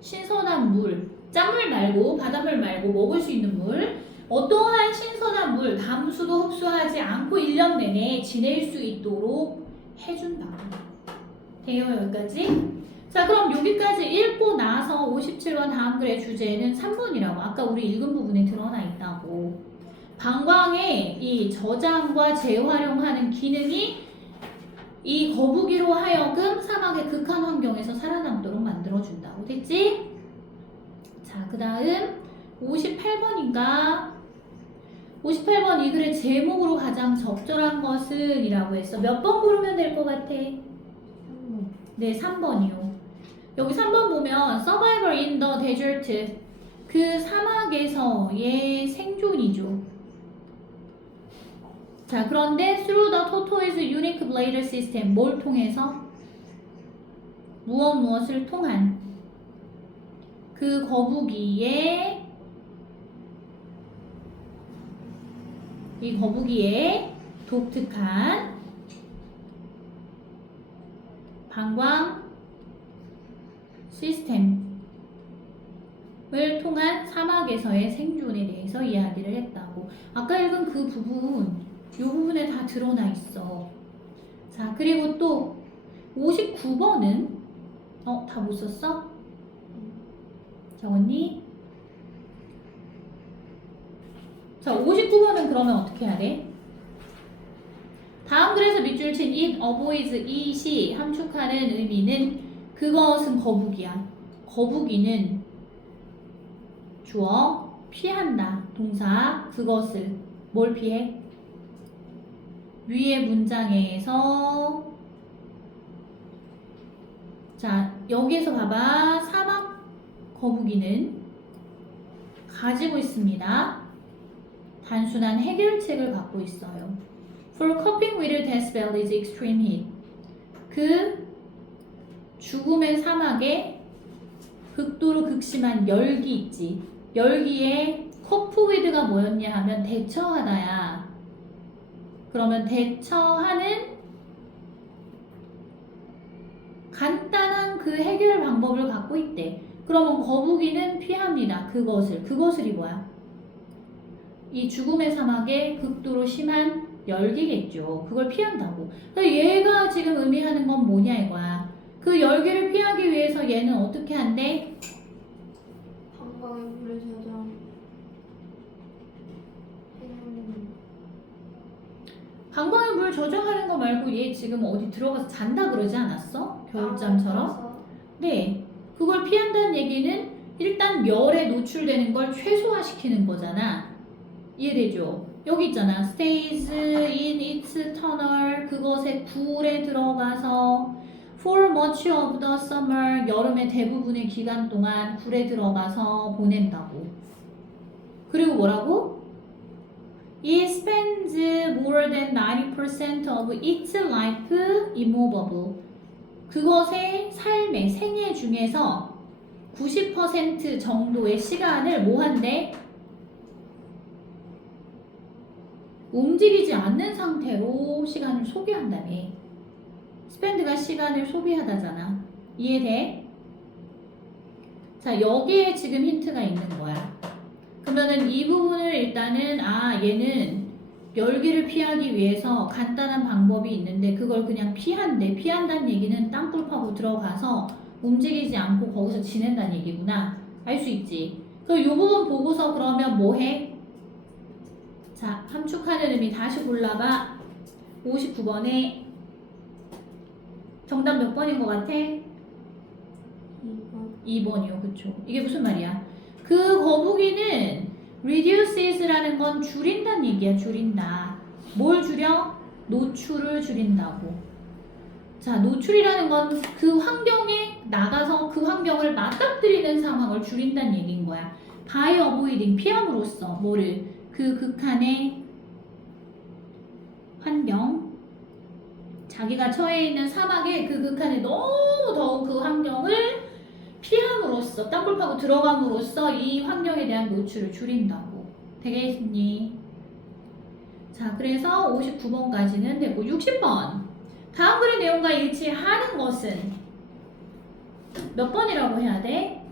신선한 물, 짠물 말고 바닷물 말고 먹을 수 있는 물, 어떠한 신선한 물, 담수도 흡수하지 않고 1년 내내 지낼 수 있도록 해준다고. 돼요, 여기까지? 자, 그럼 여기까지 읽고 나서 57번 다음 글의 주제는 3번이라고. 아까 우리 읽은 부분에 드러나 있다고. 방광의 이 저장과 재활용하는 기능이 이 거북이로 하여금 사막의 극한 환경에서 살아남도록 만들어준다고. 됐지? 자, 그 다음 58번인가? 58번 이 글의 제목으로 가장 적절한 것은 이라고 했어. 몇 번 고르면 될 것 같아? 네, 3번이요. 여기 3번 보면 Survival in the desert. 그 사막에서의 생존이죠. 자, 그런데 through the tortoise unique blade system. 뭘 통해서? 무엇을 통한? 그 거북이의 독특한 방광 시스템을 통한 사막에서의 생존에 대해서 이야기를 했다고. 아까 읽은 그 부분, 이 부분에 다 드러나 있어. 자, 그리고 또 59번은 다 못 썼어? 적었니? 자, 59번은 그러면 어떻게 해야 돼? 다음 글에서 밑줄 친 it avoids it이 함축하는 의미는 그것은 거북이야. 거북이는 주어 피한다. 동사 그것을 뭘 피해? 위의 문장에서 자, 여기에서 봐봐. 사막 거북이는 가지고 있습니다. 단순한 해결책을 갖고 있어요. For coping with Death Valley's extreme heat. 그 죽음의 사막에 극도로 극심한 열기 있지. 열기에 cope with가 뭐였냐 하면 대처하다야. 그러면 대처하는 간단한 그 해결 방법을 갖고 있대. 그러면 거북이는 피합니다. 그것을이 뭐야? 이 죽음의 사막에 극도로 심한 열기겠죠. 그걸 피한다고. 그러니까 얘가 지금 의미하는 건 뭐냐 이거야. 그 열기를 피하기 위해서 얘는 어떻게 한대? 방광의 물을 저장. 방광의 물 저장하는 거 말고 얘 지금 어디 들어가서 잔다 그러지 않았어? 겨울잠처럼? 네. 그걸 피한다는 얘기는 일단 열에 노출되는 걸 최소화시키는 거잖아. 이해되죠? 여기 있잖아. stays in its tunnel. 그것의 굴에 들어가서 for much of the summer. 여름의 대부분의 기간 동안 굴에 들어가서 보낸다고. 그리고 뭐라고? It spends more than 90% of its life immovable. 그것의 삶의 생애 중에서 90% 정도의 시간을 뭐 한대? 움직이지 않는 상태로 시간을 소비한다며. spend가 시간을 소비하다잖아. 이해돼? 자, 여기에 지금 힌트가 있는 거야. 그러면은 이 부분을 일단은 얘는 열기를 피하기 위해서 간단한 방법이 있는데 그걸 그냥 피한대. 피한다는 얘기는 땅굴 파고 들어가서 움직이지 않고 거기서 지낸다는 얘기구나. 알 수 있지. 그럼 이 부분 보고서 그러면 뭐 해? 자, 함축하는 의미 다시 골라봐. 59번에 정답 몇 번인 것 같아? 2번이요. 그쵸. 이게 무슨 말이야? 그 거북이는 reduces라는 건 줄인다는 얘기야. 줄인다. 뭘 줄여? 노출을 줄인다고. 자, 노출이라는 건 그 환경에 나가서 그 환경을 맞닥뜨리는 상황을 줄인다는 얘기인 거야. by avoiding, 피함으로써 뭐를? 그 극한의 환경, 자기가 처해 있는 사막의 그 극한에 너무 더운 그 환경을 피함으로써, 땅굴 파고 들어감으로써 이 환경에 대한 노출을 줄인다고. 되겠니? 자, 그래서 59번까지는 됐고 60번. 다음 글의 내용과 일치하는 것은 몇 번이라고 해야 돼?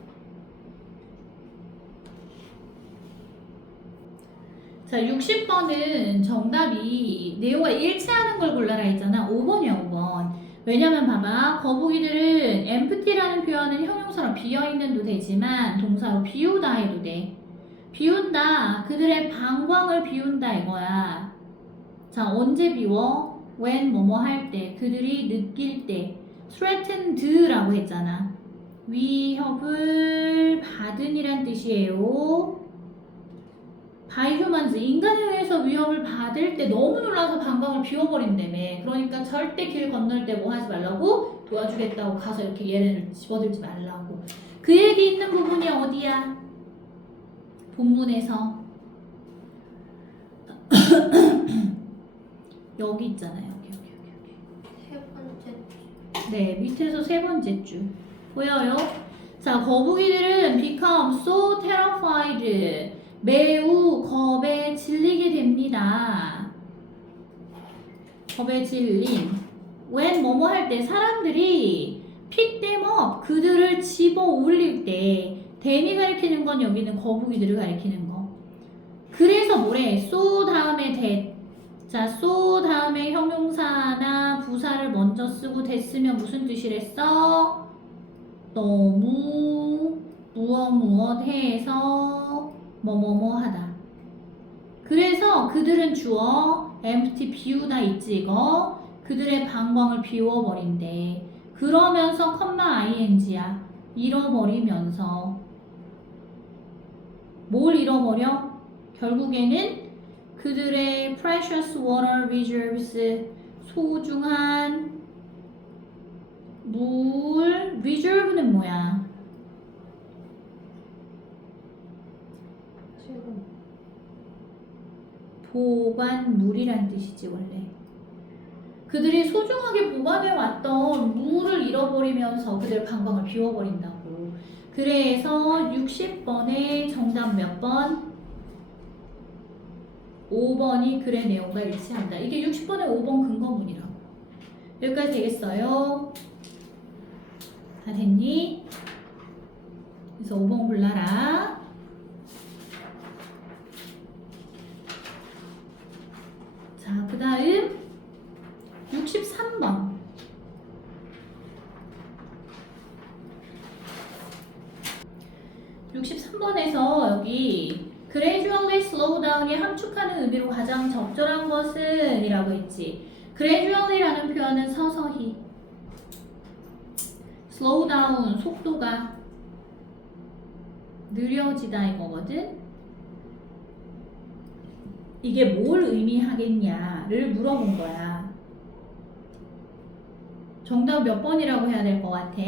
자, 60번은 정답이 내용과 일치하는 걸 골라라 했잖아. 5번이야, 5번. 왜냐면 봐봐. 거북이들은 empty라는 표현은 형용사로 비어있는도 되지만 동사로 비우다 해도 돼. 비운다. 그들의 방광을 비운다 이거야. 자, 언제 비워? when 뭐뭐 할 때. 그들이 느낄 때. threatened라고 했잖아. 위협을 받은이란 뜻이에요. by humans, 인간에 의해서 위협을 받을 때 너무 놀라서 방광을 비워버린다며. 그러니까 절대 길 건널 때 뭐 하지 말라고? 도와주겠다고 가서 이렇게 얘네를 집어들지 말라고. 그 얘기 있는 부분이 어디야? 본문에서 여기 있잖아요. 여기. 세 번째. 네, 밑에서 세 번째 줄 보여요? 자, 거북이들은 become so terrified, 매우 겁에 질리게 됩니다. 겁에 질림. when 뭐뭐 할 때 사람들이 pick them up, 그들을 집어 올릴 때, then이 가리키는 건 여기는 거북이들을 가리키는 거. 그래서 뭐래? so 다음에 that. 자, so 다음에 형용사나 부사를 먼저 쓰고 됐으면 무슨 뜻이랬어? 너무 무엇 해서 뭐뭐뭐 하다. 그래서 그들은 주어 empty 비우다 있지 이거. 그들의 방광을 비워버린대. 그러면서 ing야. 잃어버리면서. 뭘 잃어버려? 결국에는 그들의 precious water reserves, 소중한 물, reserve는 뭐야? 지금 보관물이란 뜻이지 원래. 그들이 소중하게 보관해 왔던 물을 잃어버리면서 그들 방광을 비워버린다고. 그래서 60번의 정답 몇 번? 5번이 글의 내용과 일치한다. 이게 60번의 5번 근거문이라고. 여기까지 되겠어요? 다 됐니? 그래서 5번 골라라. 자, 그 다음 63번. 63번에서 여기 gradually slow down이 함축하는 의미로 가장 적절한 것은 이라고 했지. gradually라는 표현은 서서히. slow down, 속도가 느려지다 이거거든. 이게 뭘 의미하겠냐를 물어본 거야. 정답 몇 번이라고 해야 될 것 같아?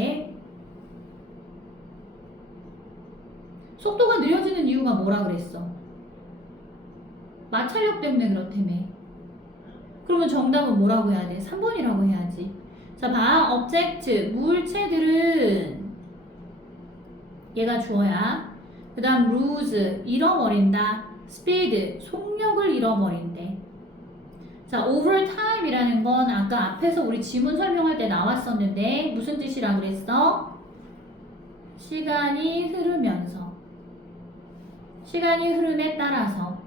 속도가 느려지는 이유가 뭐라 그랬어? 마찰력 때문에 그렇다며. 그러면 정답은 뭐라고 해야 돼? 3번이라고 해야지. 자, 봐. object, 물체들은 얘가 주어야. 그 다음 lose, 잃어버린다. speed, 속력을 잃어버린대. 자, over time이라는 건 아까 앞에서 우리 지문 설명할 때 나왔었는데 무슨 뜻이라 그랬어? 시간이 흐르면서. 시간이 흐름에 따라서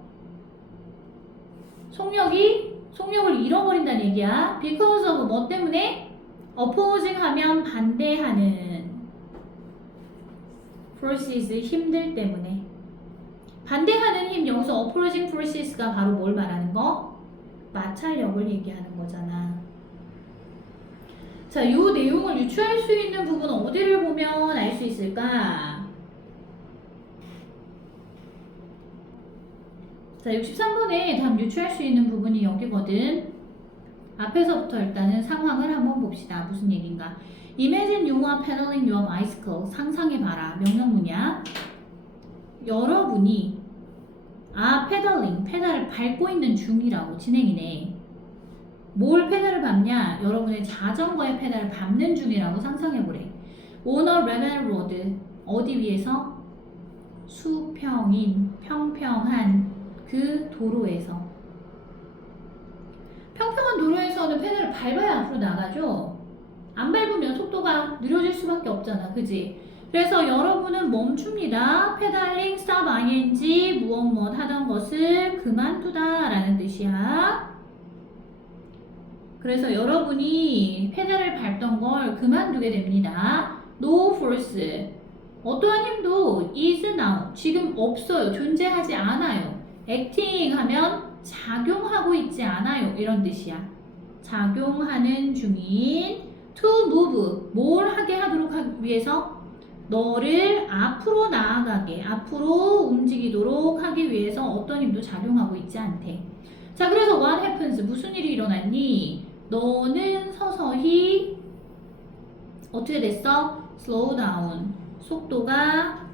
속력을 잃어버린다는 얘기야. because of 뭐 때문에? opposing 하면 반대하는 forces, 힘들 때문에. 반대하는 힘, 여기서 opposing forces가 바로 뭘 말하는 거? 마찰력을 얘기하는 거잖아. 자, 이 내용을 유추할 수 있는 부분 어디를 보면 알 수 있을까? 자, 63번에 답 유추할 수 있는 부분이 여기거든. 앞에서부터 일단은 상황을 한번 봅시다. 무슨 얘기인가? Imagine you are pedaling your bicycle. 상상해봐라. 명령문이야. 여러분이 pedaling, 페달을 밟고 있는 중이라고. 진행이네. 뭘 페달을 밟냐? 여러분의 자전거의 페달을 밟는 중이라고 상상해보래. On a level road. 어디 위에서? 수평인, 평평한 그 도로에서. 평평한 도로에서는 페달을 밟아야 앞으로 나가죠. 안 밟으면 속도가 느려질 수밖에 없잖아. 그지? 그래서 여러분은 멈춥니다. 페달링, stop, ing, 무엇 하던 것을 그만두다 라는 뜻이야. 그래서 여러분이 페달을 밟던 걸 그만두게 됩니다. No force. 어떠한 힘도 is now. 지금 없어요. 존재하지 않아요. acting 하면 작용하고 있지 않아요. 이런 뜻이야. 작용하는 중인 to move. 뭘 하게 하도록 하기 위해서? 너를 앞으로 나아가게, 앞으로 움직이도록 하기 위해서 어떤 힘도 작용하고 있지 않대. 자, 그래서 what happens? 무슨 일이 일어났니? 너는 서서히 어떻게 됐어? slow down. 속도가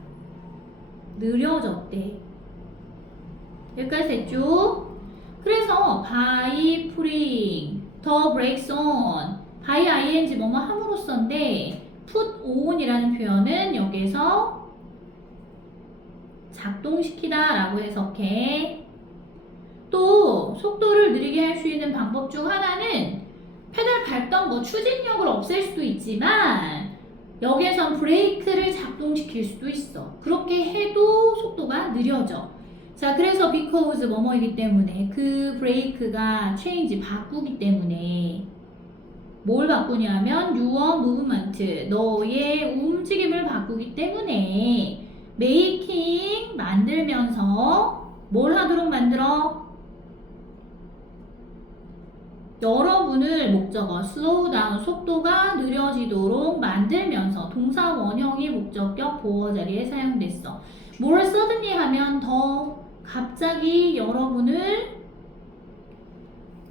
느려졌대. 여기까지 됐죠? 그래서 by putting the brakes on. by ing 뭐뭐 함으로써인데 put on이라는 표현은 여기에서 작동시키다 라고 해석해. 또 속도를 느리게 할 수 있는 방법 중 하나는 페달 밟던 거 추진력을 없앨 수도 있지만 여기에선 브레이크를 작동시킬 수도 있어. 그렇게 해도 속도가 느려져. 자, 그래서 because 뭐뭐이기 때문에 그 브레이크가 change 바꾸기 때문에 뭘 바꾸냐면 your movement 너의 움직임을 바꾸기 때문에 making 만들면서 뭘 하도록 만들어? 여러분을 목적어 slow down 속도가 느려지도록 만들면서 동사 원형이 목적격 보어 자리에 사용됐어. more suddenly 하면 더 갑자기 여러분을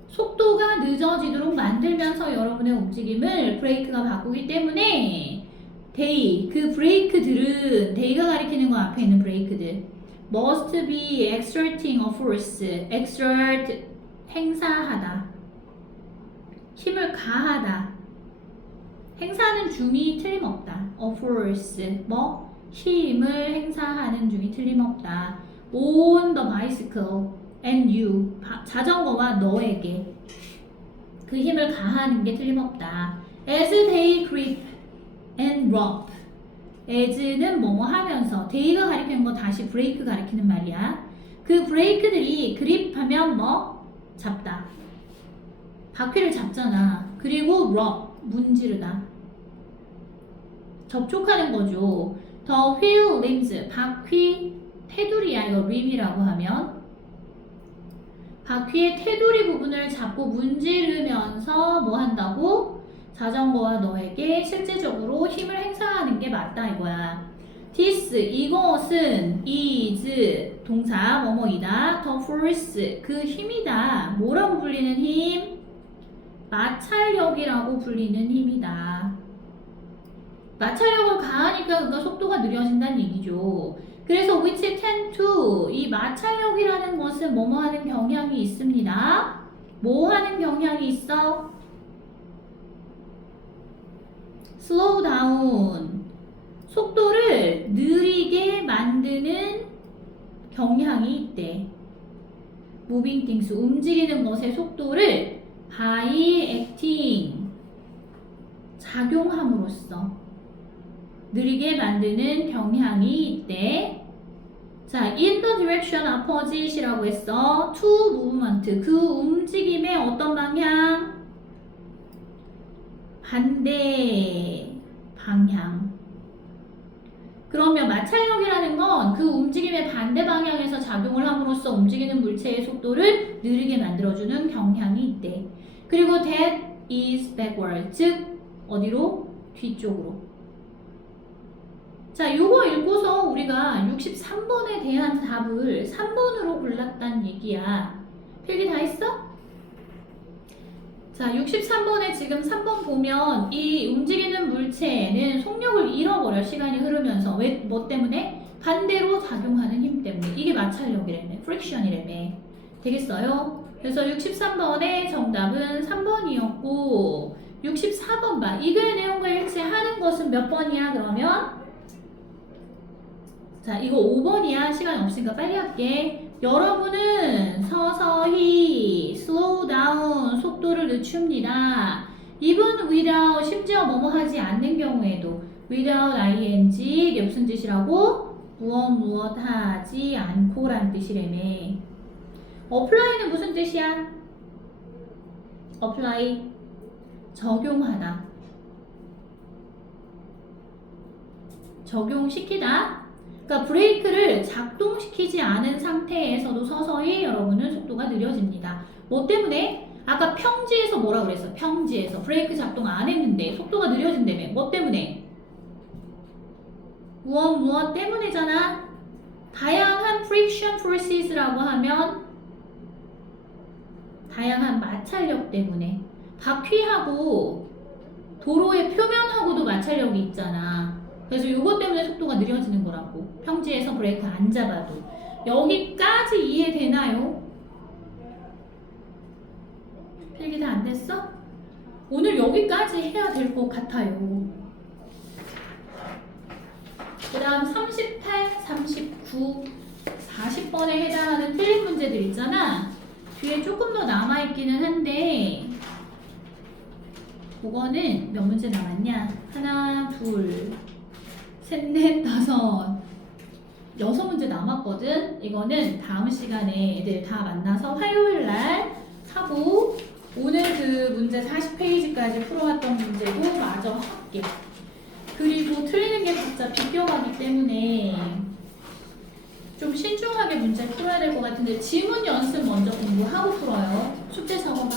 속도가 늦어지도록 만들면서 여러분의 움직임을 브레이크가 바꾸기 때문에 they 그 브레이크들은 they가 가리키는 거 앞에 있는 브레이크들 must be exerting a force exert 행사하다 힘을 가하다. 행사하는 중이 틀림없다. A force, 뭐? 힘을 행사하는 중이 틀림없다. On the bicycle and you. 자전거와 너에게. 그 힘을 가하는 게 틀림없다. As they grip and rope. as는 뭐뭐 하면서. they가 가리키는 거 다시 브레이크 가리키는 말이야. 그 브레이크들이 그립하면 뭐? 잡다. 바퀴를 잡잖아. 그리고 rope, 문지르다. 접촉하는 거죠. The wheel limbs, 바퀴 테두리야. 이거 rim이라고 하면 바퀴의 테두리 부분을 잡고 문지르면서 뭐 한다고? 자전거와 너에게 실제적으로 힘을 행사하는 게 맞다 이거야. This, 이것은 is, 동사 뭐뭐이다. The force, 그 힘이다. 뭐라고 불리는 힘? 마찰력이라고 불리는 힘이다. 마찰력을 가하니까 그러니까 속도가 느려진다는 얘기죠. 그래서 which tend to 이 마찰력이라는 것은 뭐뭐 하는 경향이 있습니다. 뭐 하는 경향이 있어? slow down 속도를 느리게 만드는 경향이 있대. moving things 움직이는 것의 속도를 by acting 작용함으로써 느리게 만드는 경향이 있대. 자, in the direction opposite이라고 했어. to movement 그 움직임의 어떤 방향? 반대 방향. 그러면 마찰력이라는 건 그 움직임의 반대 방향에서 작용을 함으로써 움직이는 물체의 속도를 느리게 만들어주는 경향이 있대. 그리고 that is backward, 즉 어디로? 뒤쪽으로. 자, 요거 읽고서 우리가 63번에 대한 답을 3번으로 골랐다는 얘기야. 필기 다 했어? 자, 63번에 지금 3번 보면 이 움직이는 물체는 속력을 잃어버려, 시간이 흐르면서. 왜, 뭐 때문에? 반대로 작용하는 힘 때문에. 이게 마찰력이라며, 프릭션이라며. 되겠어요? 그래서 63번의 정답은 3번이었고 64번 봐. 이글 내용과 일치하는 것은 몇 번이야, 그러면? 자, 이거 5번이야. 시간 없으니까 빨리 할게. 여러분은 서서히 slow down 속도를 늦춥니다. even without 심지어 뭐뭐 하지 않는 경우에도 without ing 이게 무슨 뜻이라고? 무엇 하지 않고란 뜻이라며. apply는 무슨 뜻이야? apply 적용하다, 적용시키다. 그러니까 브레이크를 작동시키지 않은 상태에서도 서서히 여러분은 속도가 느려집니다. 뭐 때문에? 아까 평지에서 뭐라 그랬어? 평지에서 브레이크 작동 안 했는데 속도가 느려진다며. 뭐 때문에? 무엇 때문이잖아. 다양한 friction forces라고 하면 다양한 마찰력 때문에. 바퀴하고 도로의 표면하고도 마찰력이 있잖아. 그래서 이것 때문에 속도가 느려지는 거라고. 평지에서 브레이크 안 잡아도. 여기까지 이해되나요? 필기 다 안 됐어? 오늘 여기까지 해야 될 것 같아요. 그 다음 38, 39, 40번에 해당하는 틀린 문제들 있잖아. 뒤에 조금 더 남아있기는 한데 그거는 몇 문제 남았냐? 하나, 둘, 셋, 넷, 다섯, 6문제 남았거든. 이거는 다음 시간에 애들 다 만나서 화요일 날 하고 오늘 그 문제 40페이지까지 풀어왔던 문제도 마저 할게. 그리고 틀리는 게 진짜 비껴가기 때문에 좀 신중하게 문제 풀어야 될 것 같은데 지문 연습 먼저 공부하고 풀어요. 숙제 작업만.